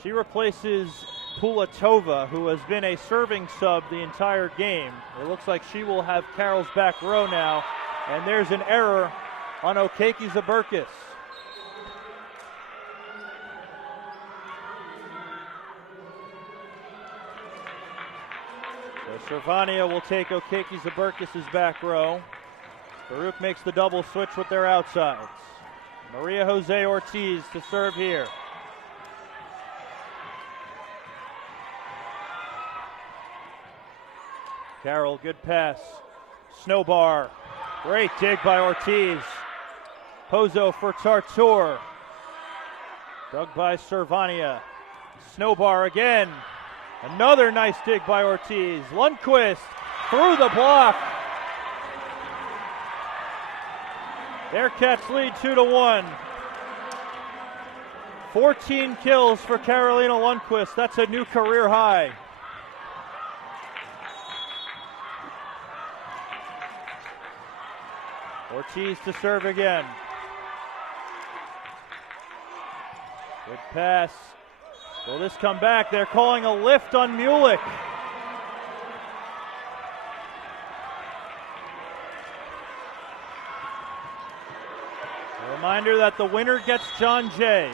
She replaces Pulatova, who has been a serving sub the entire game. It looks like she will have Carroll's back row now. And there's an error on Okeki Zaberkis. So Servania will take Okeki Zaberkis' back row. Baruch makes the double switch with their outsides. Maria Jose Ortiz to serve here. Carroll, good pass. Snowbar, great dig by Ortiz. Pozo for Tartour. Dug by Servania. Snowbar again. Another nice dig by Ortiz. Lundquist through the block. Bearcats lead 2-1. 14 kills for Carolina Lundquist. That's a new career high. Ortiz to serve again. Good pass. Will this come back? They're calling a lift on Mulick. A reminder that the winner gets John Jay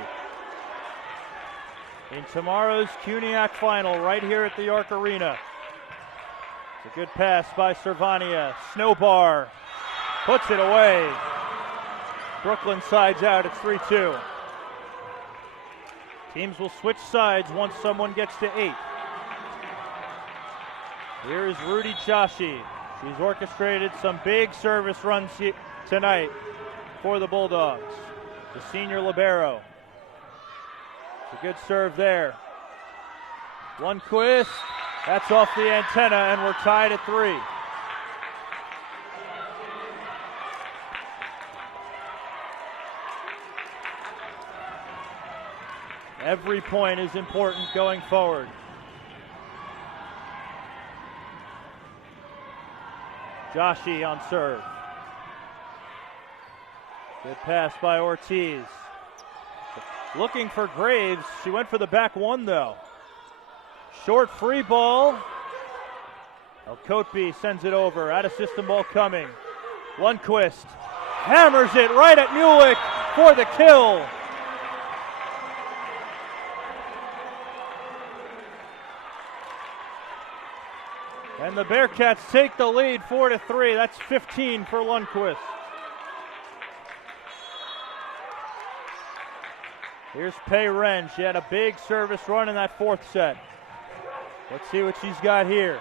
in tomorrow's CUNYAC final right here at the York Arena. It's a good pass by Servania. Snowbar puts it away. Brooklyn sides out. It's 3-2. Teams will switch sides once someone gets to 8. Here is Rudy Joshi. She's orchestrated some big service runs tonight for the Bulldogs. The senior libero. It's a good serve there. Lundquist. That's off the antenna, and we're tied at 3. Every point is important going forward. Joshi on serve. Good pass by Ortiz. Looking for Graves. She went for the back one, though. Short free ball. Elkotby sends it over. Out of system ball coming. Lundquist hammers it right at Mulick for the kill. And the Bearcats take the lead 4-3. That's 15 for Lundquist. Here's Pei Ren. She had a big service run in that 4th set. Let's see what she's got here.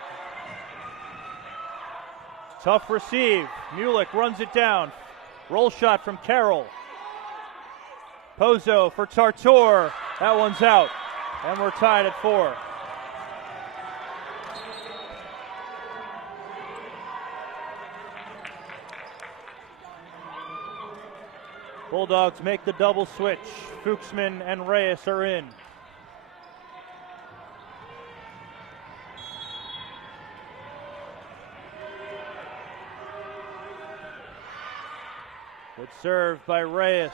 Tough receive. Mulick runs it down. Roll shot from Carroll. Pozo for Tartour. That one's out. And we're tied at 4. Bulldogs make the double switch. Fuchsman and Reyes are in. Good serve by Reyes.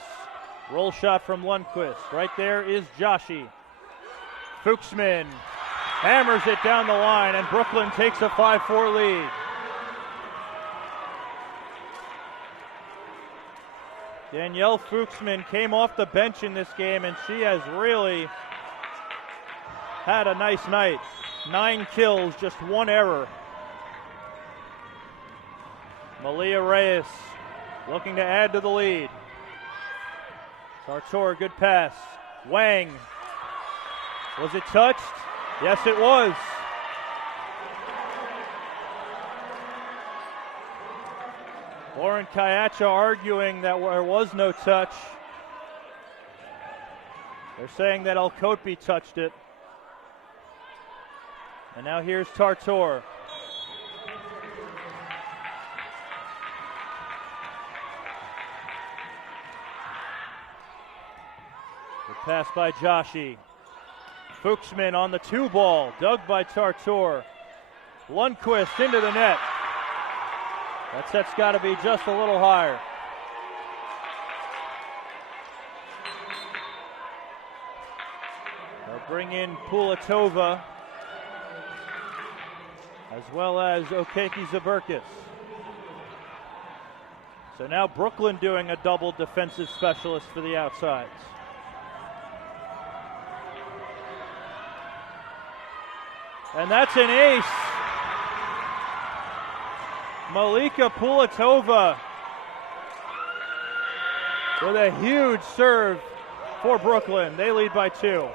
Roll shot from Lundquist. Right there is Joshi. Fuchsman hammers it down the line, and Brooklyn takes a 5-4 lead. Danielle Fuchsman came off the bench in this game, and she has really had a nice night. 9 kills, just 1 error. Malia Reyes looking to add to the lead. Tartor, good pass. Wang. Was it touched? Yes, it was. Lauren Kayacha arguing that there was no touch. They're saying that Elkope touched it. And now here's Tartor. Good pass by Joshi. Fuchsman on the 2 ball, dug by Tartor. Lundquist into the net. That set's got to be just a little higher. They'll bring in Pulatova as well as Okeki Zaburkis. So now Brooklyn doing a double defensive specialist for the outsides. And that's an ace. Malika Pulatova with a huge serve for Brooklyn. They lead by 2.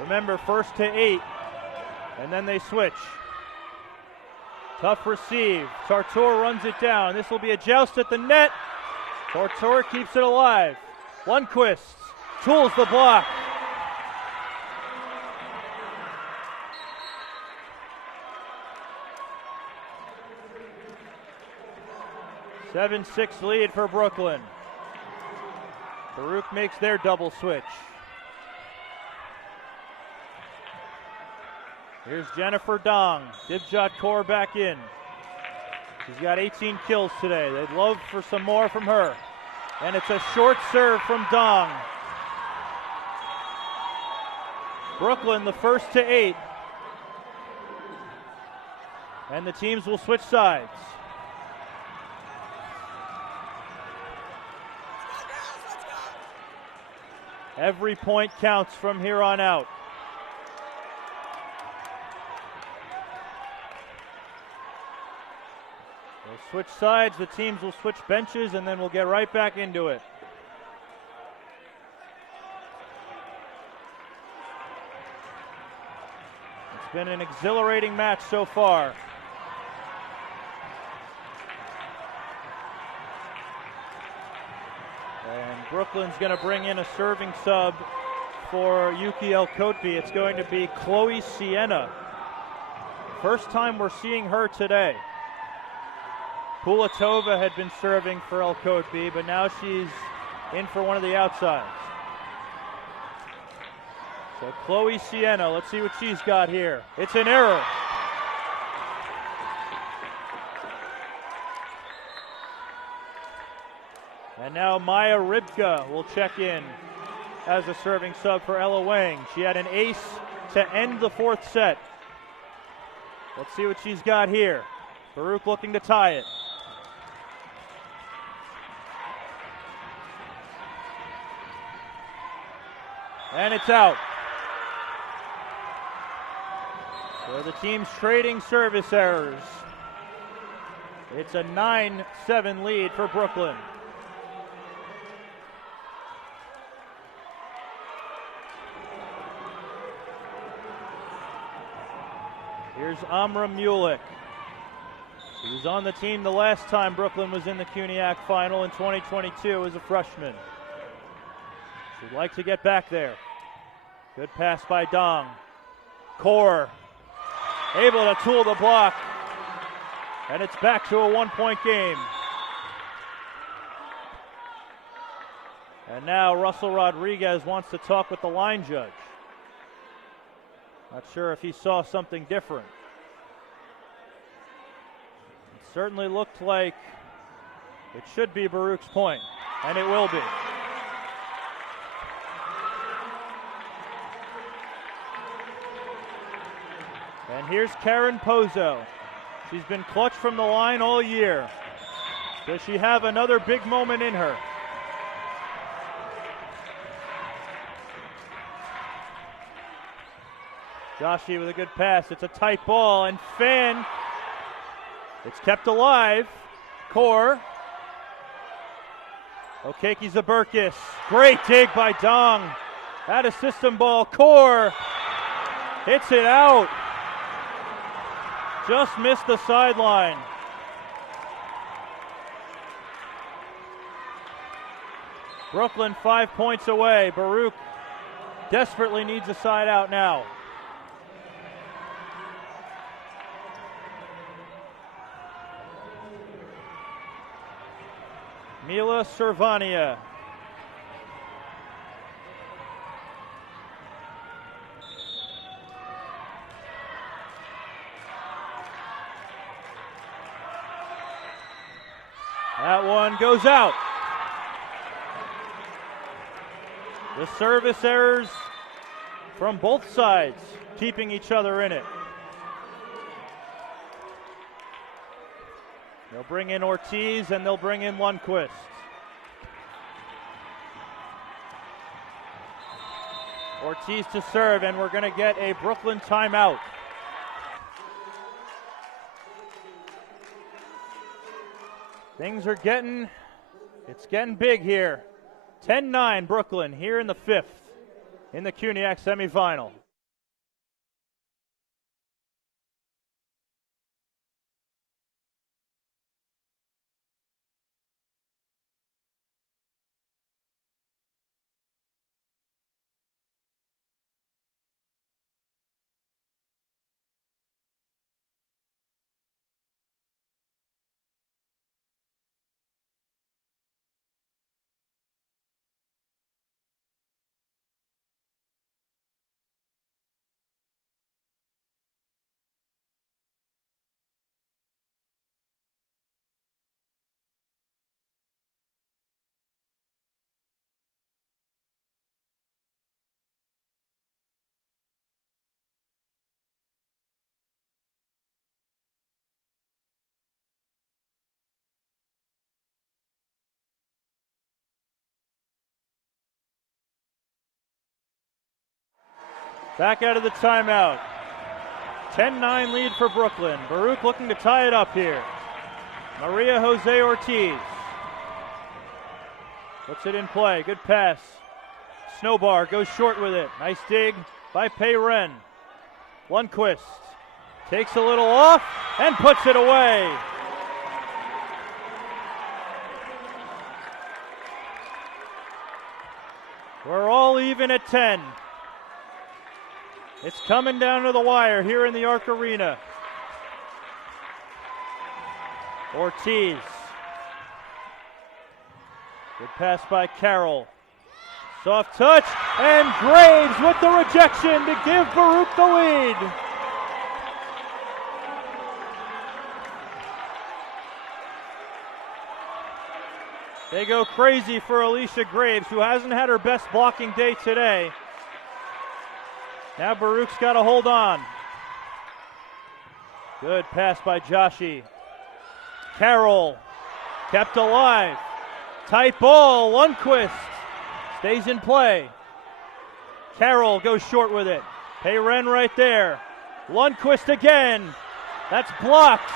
Remember, first to 8, and then they switch. Tough receive. Tartor runs it down. This will be a joust at the net. Tartor keeps it alive. Lundquist tools the block. 7-6 lead for Brooklyn. Baruch makes their double switch. Here's Jennifer Dong. Dibjot Kaur back in. She's got 18 kills today. They'd love for some more from her. And it's a short serve from Dong. Brooklyn the first to 8. And the teams will switch sides. Every point counts from here on out. They'll switch sides, the teams will switch benches, and then we'll get right back into it. It's been an exhilarating match so far. And Brooklyn's going to bring in a serving sub for Yuki Elkope. It's going to be Chloe Sienna. First time we're seeing her today. Pulatova had been serving for Elkope, but now she's in for one of the outsides. So Chloe Sienna, let's see what she's got here. It's an error. And now Maya Rybka will check in as a serving sub for Ella Wang. She had an ace to end the 4th set. Let's see what she's got here. Baruch looking to tie it. And it's out. So the team's trading service errors. It's a 9-7 lead for Brooklyn. Here's Amra Mulick. She was on the team the last time Brooklyn was in the CUNYAC final in 2022 as a freshman. She'd like to get back there. Good pass by Dong. Kaur able to tool the block. And it's back to a 1-point game. And now Russell Rodriguez wants to talk with the line judge. Not sure if he saw something different. It certainly looked like it should be Baruch's point, and it will be. And here's Karen Pozo. She's been clutch from the line all year. Does she have another big moment in her? Joshi with a good pass. It's a tight ball, and Finn. It's kept alive. Core. Okeki Zaburkis. Great dig by Dong. That a system ball. Core hits it out. Just missed the sideline. Brooklyn 5 points away. Baruch desperately needs a side out now. Mila Servania. That one goes out. The service errors from both sides, keeping each other in it. They'll bring in Ortiz and they'll bring in Lundquist. Ortiz to serve, and we're going to get a Brooklyn timeout. Things are getting big here. 10-9 Brooklyn here in the fifth in the CUNYAC semifinal. Back out of the timeout. 10-9 lead for Brooklyn. Baruch looking to tie it up here. Maria Jose Ortiz. Puts it in play. Good pass. Snowbar goes short with it. Nice dig by Payren. Lundquist takes a little off and puts it away. We're all even at 10. It's coming down to the wire here in the Arc Arena. Ortiz. Good pass by Carroll. Soft touch, and Graves with the rejection to give Baruch the lead. They go crazy for Alicia Graves, who hasn't had her best blocking day today. Now Baruch's got to hold on. Good pass by Joshi. Carroll kept alive. Tight ball, Lundquist stays in play. Carroll goes short with it. Payren right there. Lundquist again. That's blocked.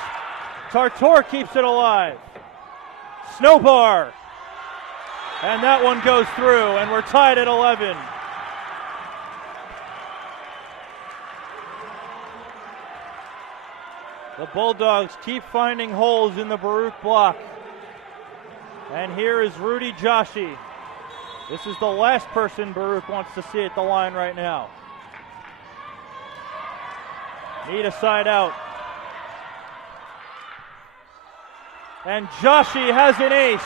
Tartor keeps it alive. Snowbar. And that one goes through, and we're tied at 11. The Bulldogs keep finding holes in the Baruch block. And here is Rudy Joshi. This is the last person Baruch wants to see at the line right now. Need a side out. And Joshi has an ace.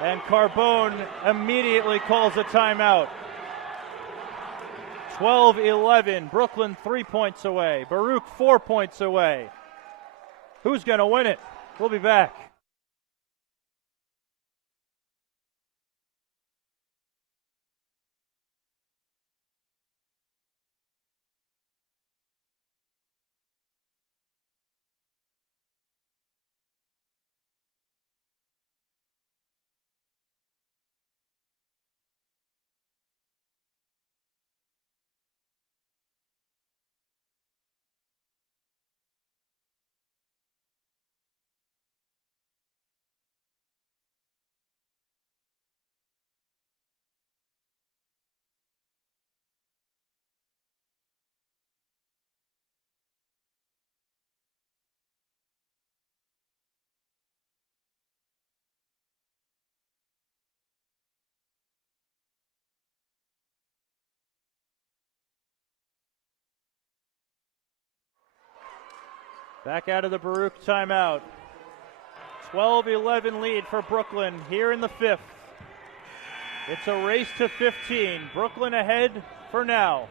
And Carbone immediately calls a timeout. 12-11. Brooklyn 3 points away. Baruch 4 points away. Who's going to win it? We'll be back. Back out of the Baruch timeout. 12-11 lead for Brooklyn here in the fifth. It's a race to 15. Brooklyn ahead for now.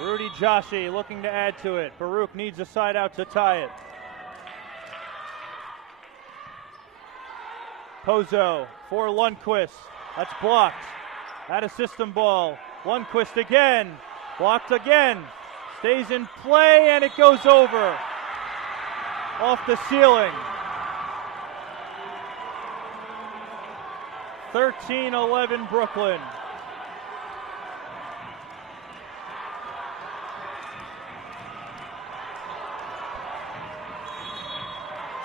Rudy Joshi looking to add to it. Baruch needs a side out to tie it. Pozo for Lundquist. That's blocked. Out of system ball. Lundquist again. Blocked again. Stays in play and it goes over. Off the ceiling. 13-11 Brooklyn.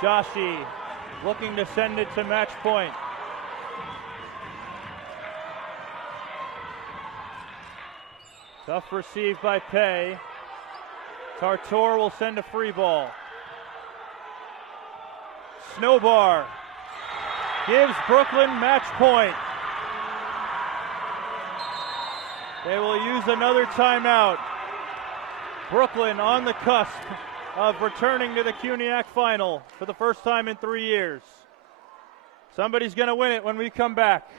Joshi looking to send it to match point. Tough receive by Pei. Tartor will send a free ball. Snowbar gives Brooklyn match point. They will use another timeout. Brooklyn on the cusp of returning to the CUNYAC final for the first time in 3 years. Somebody's going to win it when we come back.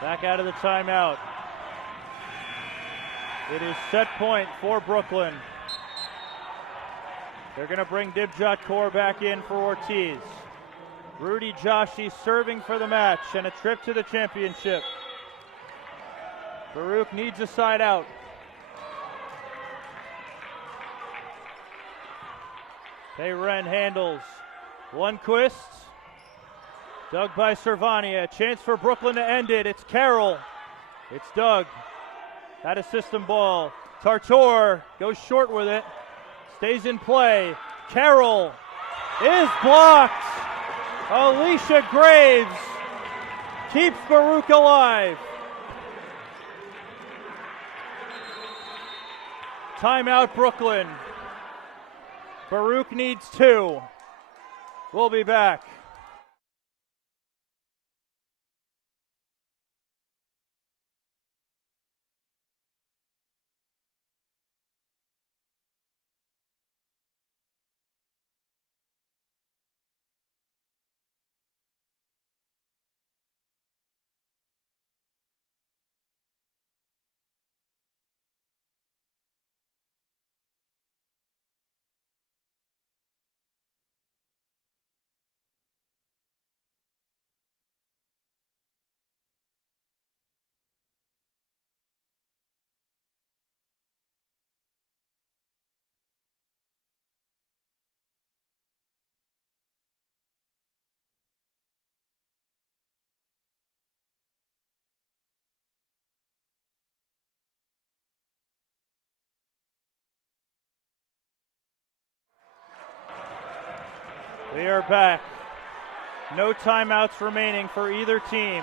Back out of the timeout. It is set point for Brooklyn. They're going to bring Dibjot Kaur back in for Ortiz. Rudy Joshi serving for the match and a trip to the championship. Baruch needs a side out. Ren handles. Lundquist. Dug by Cervania. Chance for Brooklyn to end it. It's Carroll. It's Doug. Out of system ball. Tartor goes short with it. Stays in play. Carroll is blocked. Alicia Graves keeps Baruch alive. Timeout Brooklyn. Baruch needs 2. We'll be back. We are back. No timeouts remaining for either team.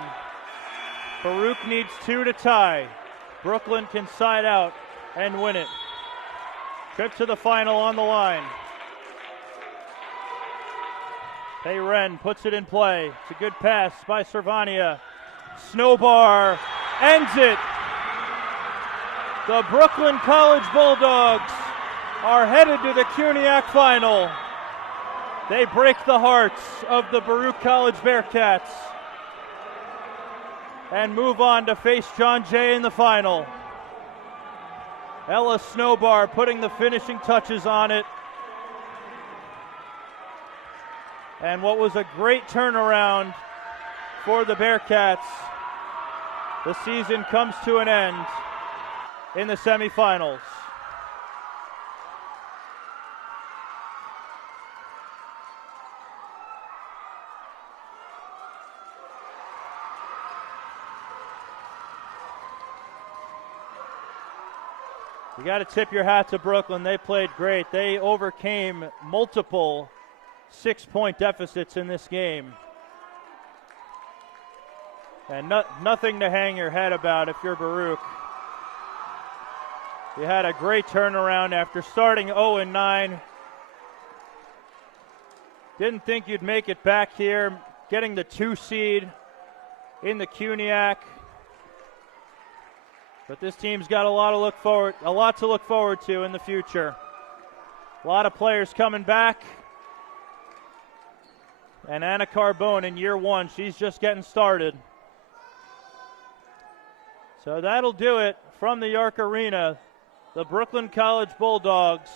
Baruch needs 2 to tie. Brooklyn can side out and win it. Trip to the final on the line. Ren puts it in play. It's a good pass by Cervania. Snowbar ends it. The Brooklyn College Bulldogs are headed to the CUNYAC final. They break the hearts of the Baruch College Bearcats and move on to face John Jay in the final. Ella Snowbar putting the finishing touches on it. And what was a great turnaround for the Bearcats. The season comes to an end in the semifinals. You got to tip your hat to Brooklyn. They played great. They overcame multiple 6-point deficits in this game. And nothing to hang your head about if you're Baruch. You had a great turnaround after starting 0-9. Didn't think you'd make it back here, getting the 2 seed in the CUNYAC. But this team's got a lot to look forward to in the future. A lot of players coming back. And Anna Carbone in year 1, she's just getting started. So that'll do it from the York Arena. The Brooklyn College Bulldogs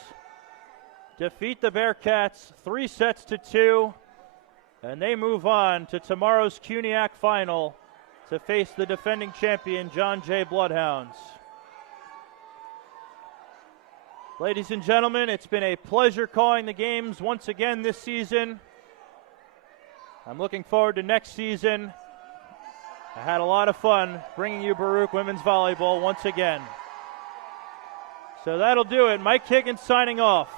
defeat the Bearcats 3-2, and they move on to tomorrow's CUNYAC final to face the defending champion John Jay Bloodhounds. Ladies and gentlemen, it's been a pleasure calling the games once again this season. I'm looking forward to next season. I had a lot of fun bringing you Baruch women's volleyball once again. So that'll do it. Mike Higgins signing off.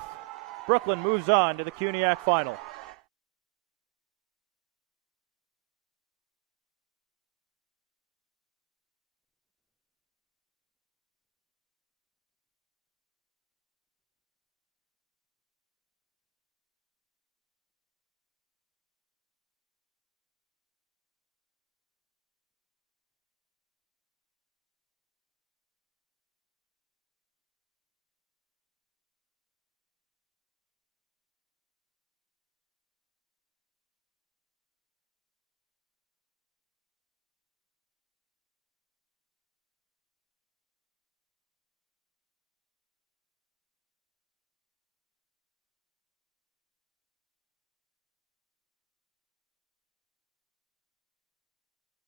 Brooklyn moves on to the CUNYAC final.